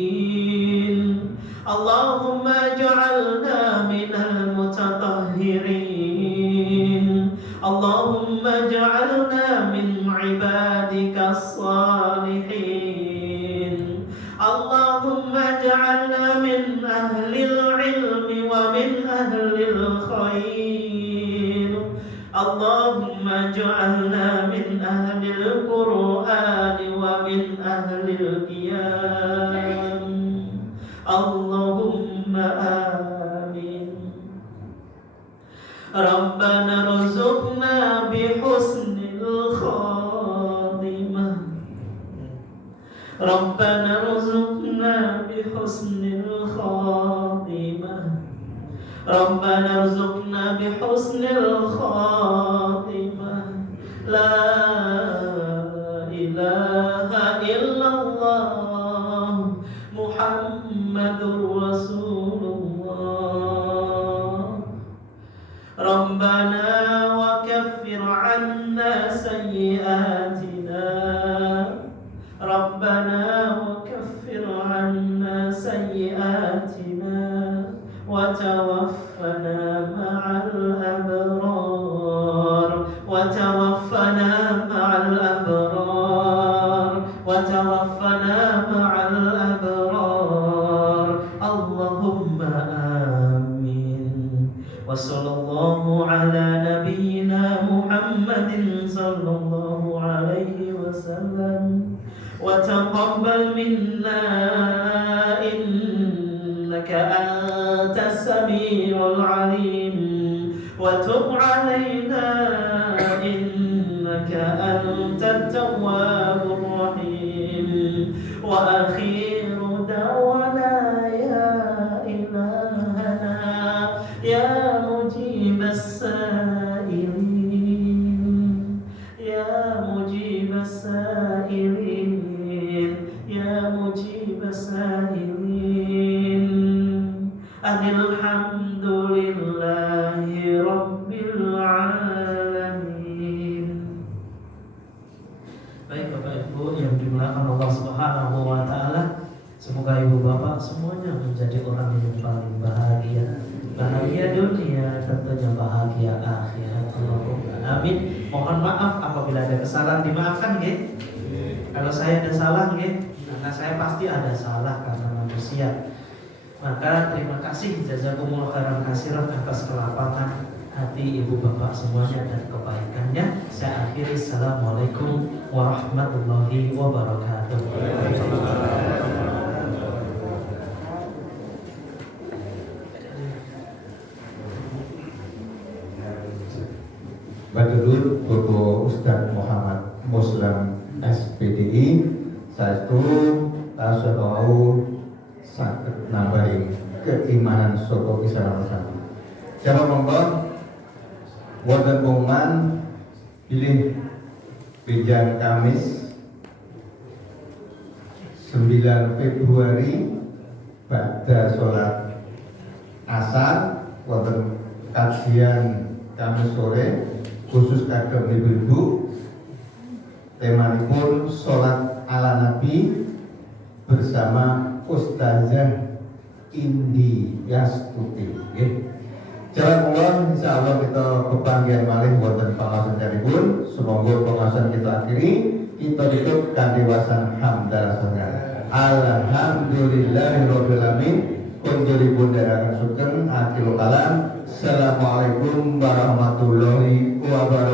Allahumma ij'alna minal mutatahhirin, Allahumma ij'alna min ibadika as-salihin, Allahumma ij'alna min ahlil ilmi wa min ahlil khair, Allahumma ij'alna min ahli Rabbana rzuqna bihusnil khatimah. Rabbana rzuqna bihusnil khatimah. Rabbana rzuqna bihusnil khatimah. La ilaha illallah Muhammadur Rasulullah. Rabbana wa kaffir 'anna sayyi'atina. Rabbana wa kaffir 'anna sayyi'atina wa tawaffana ma'al abrar. Wa tawaffana ma'al abrar. Wa tawaffana ma'al abrar. Allahumma amin. Wa sallallahu ala nabiyyina Muhammadin sallallahu alaihi wasallam. Wa taqabbal minna innaka antas samiul alim. Wa tub alaina innaka antat tawwabur rahim. Wa akhiru da'wana ya ilahana ya mujibas sa'ilin, ya mujibas sa'ilin, ya mujibas sa'ilin. Alhamdulillahi rabbil alamin. Baik Bapak Ibu yang dimuliakan Allah Subhanahu wa taala, semoga Ibu Bapak semuanya menjadi orang yang paling bahagia. Bahagia dunia, tentunya bahagia akhirat. Allahumma amin. Mohon maaf apabila ada kesalahan, dimaafkan nggih. Kalau saya ada salah nggih, karena saya pasti ada salah karena manusia. Maka terima kasih jazakumullah khairan katsiran atas kelapangan hati Ibu Bapak semuanya dan kebaikannya. Saya akhiri, assalamualaikum warahmatullahi wabarakatuh. Badulur Bapak Ustadz Muhammad Muslim SPDI saestu tasawuf saged nambahi keimanan saka Islam sami. Jamaah monggo wonten pengumuman pilih Bijang Kamis 9 Februari pada sholat asar wonten kajian Kamis sore khusus kagem ibu-ibu. Temanipun sholat ala Nabi bersama Ustazah Indi Yastuti. Jalan ulun insyaallah kita kepanggihan malih wonten pangaosan caripun. Semoga pangaosan kita akhiri, kita tutup kanthi wasan hamdalah sangat. Alhamdulillahirabbil alamin. Kunjuripun dherekaken sugeng akhirul kalam. Assalamualaikum warahmatullahi wabarakatuh.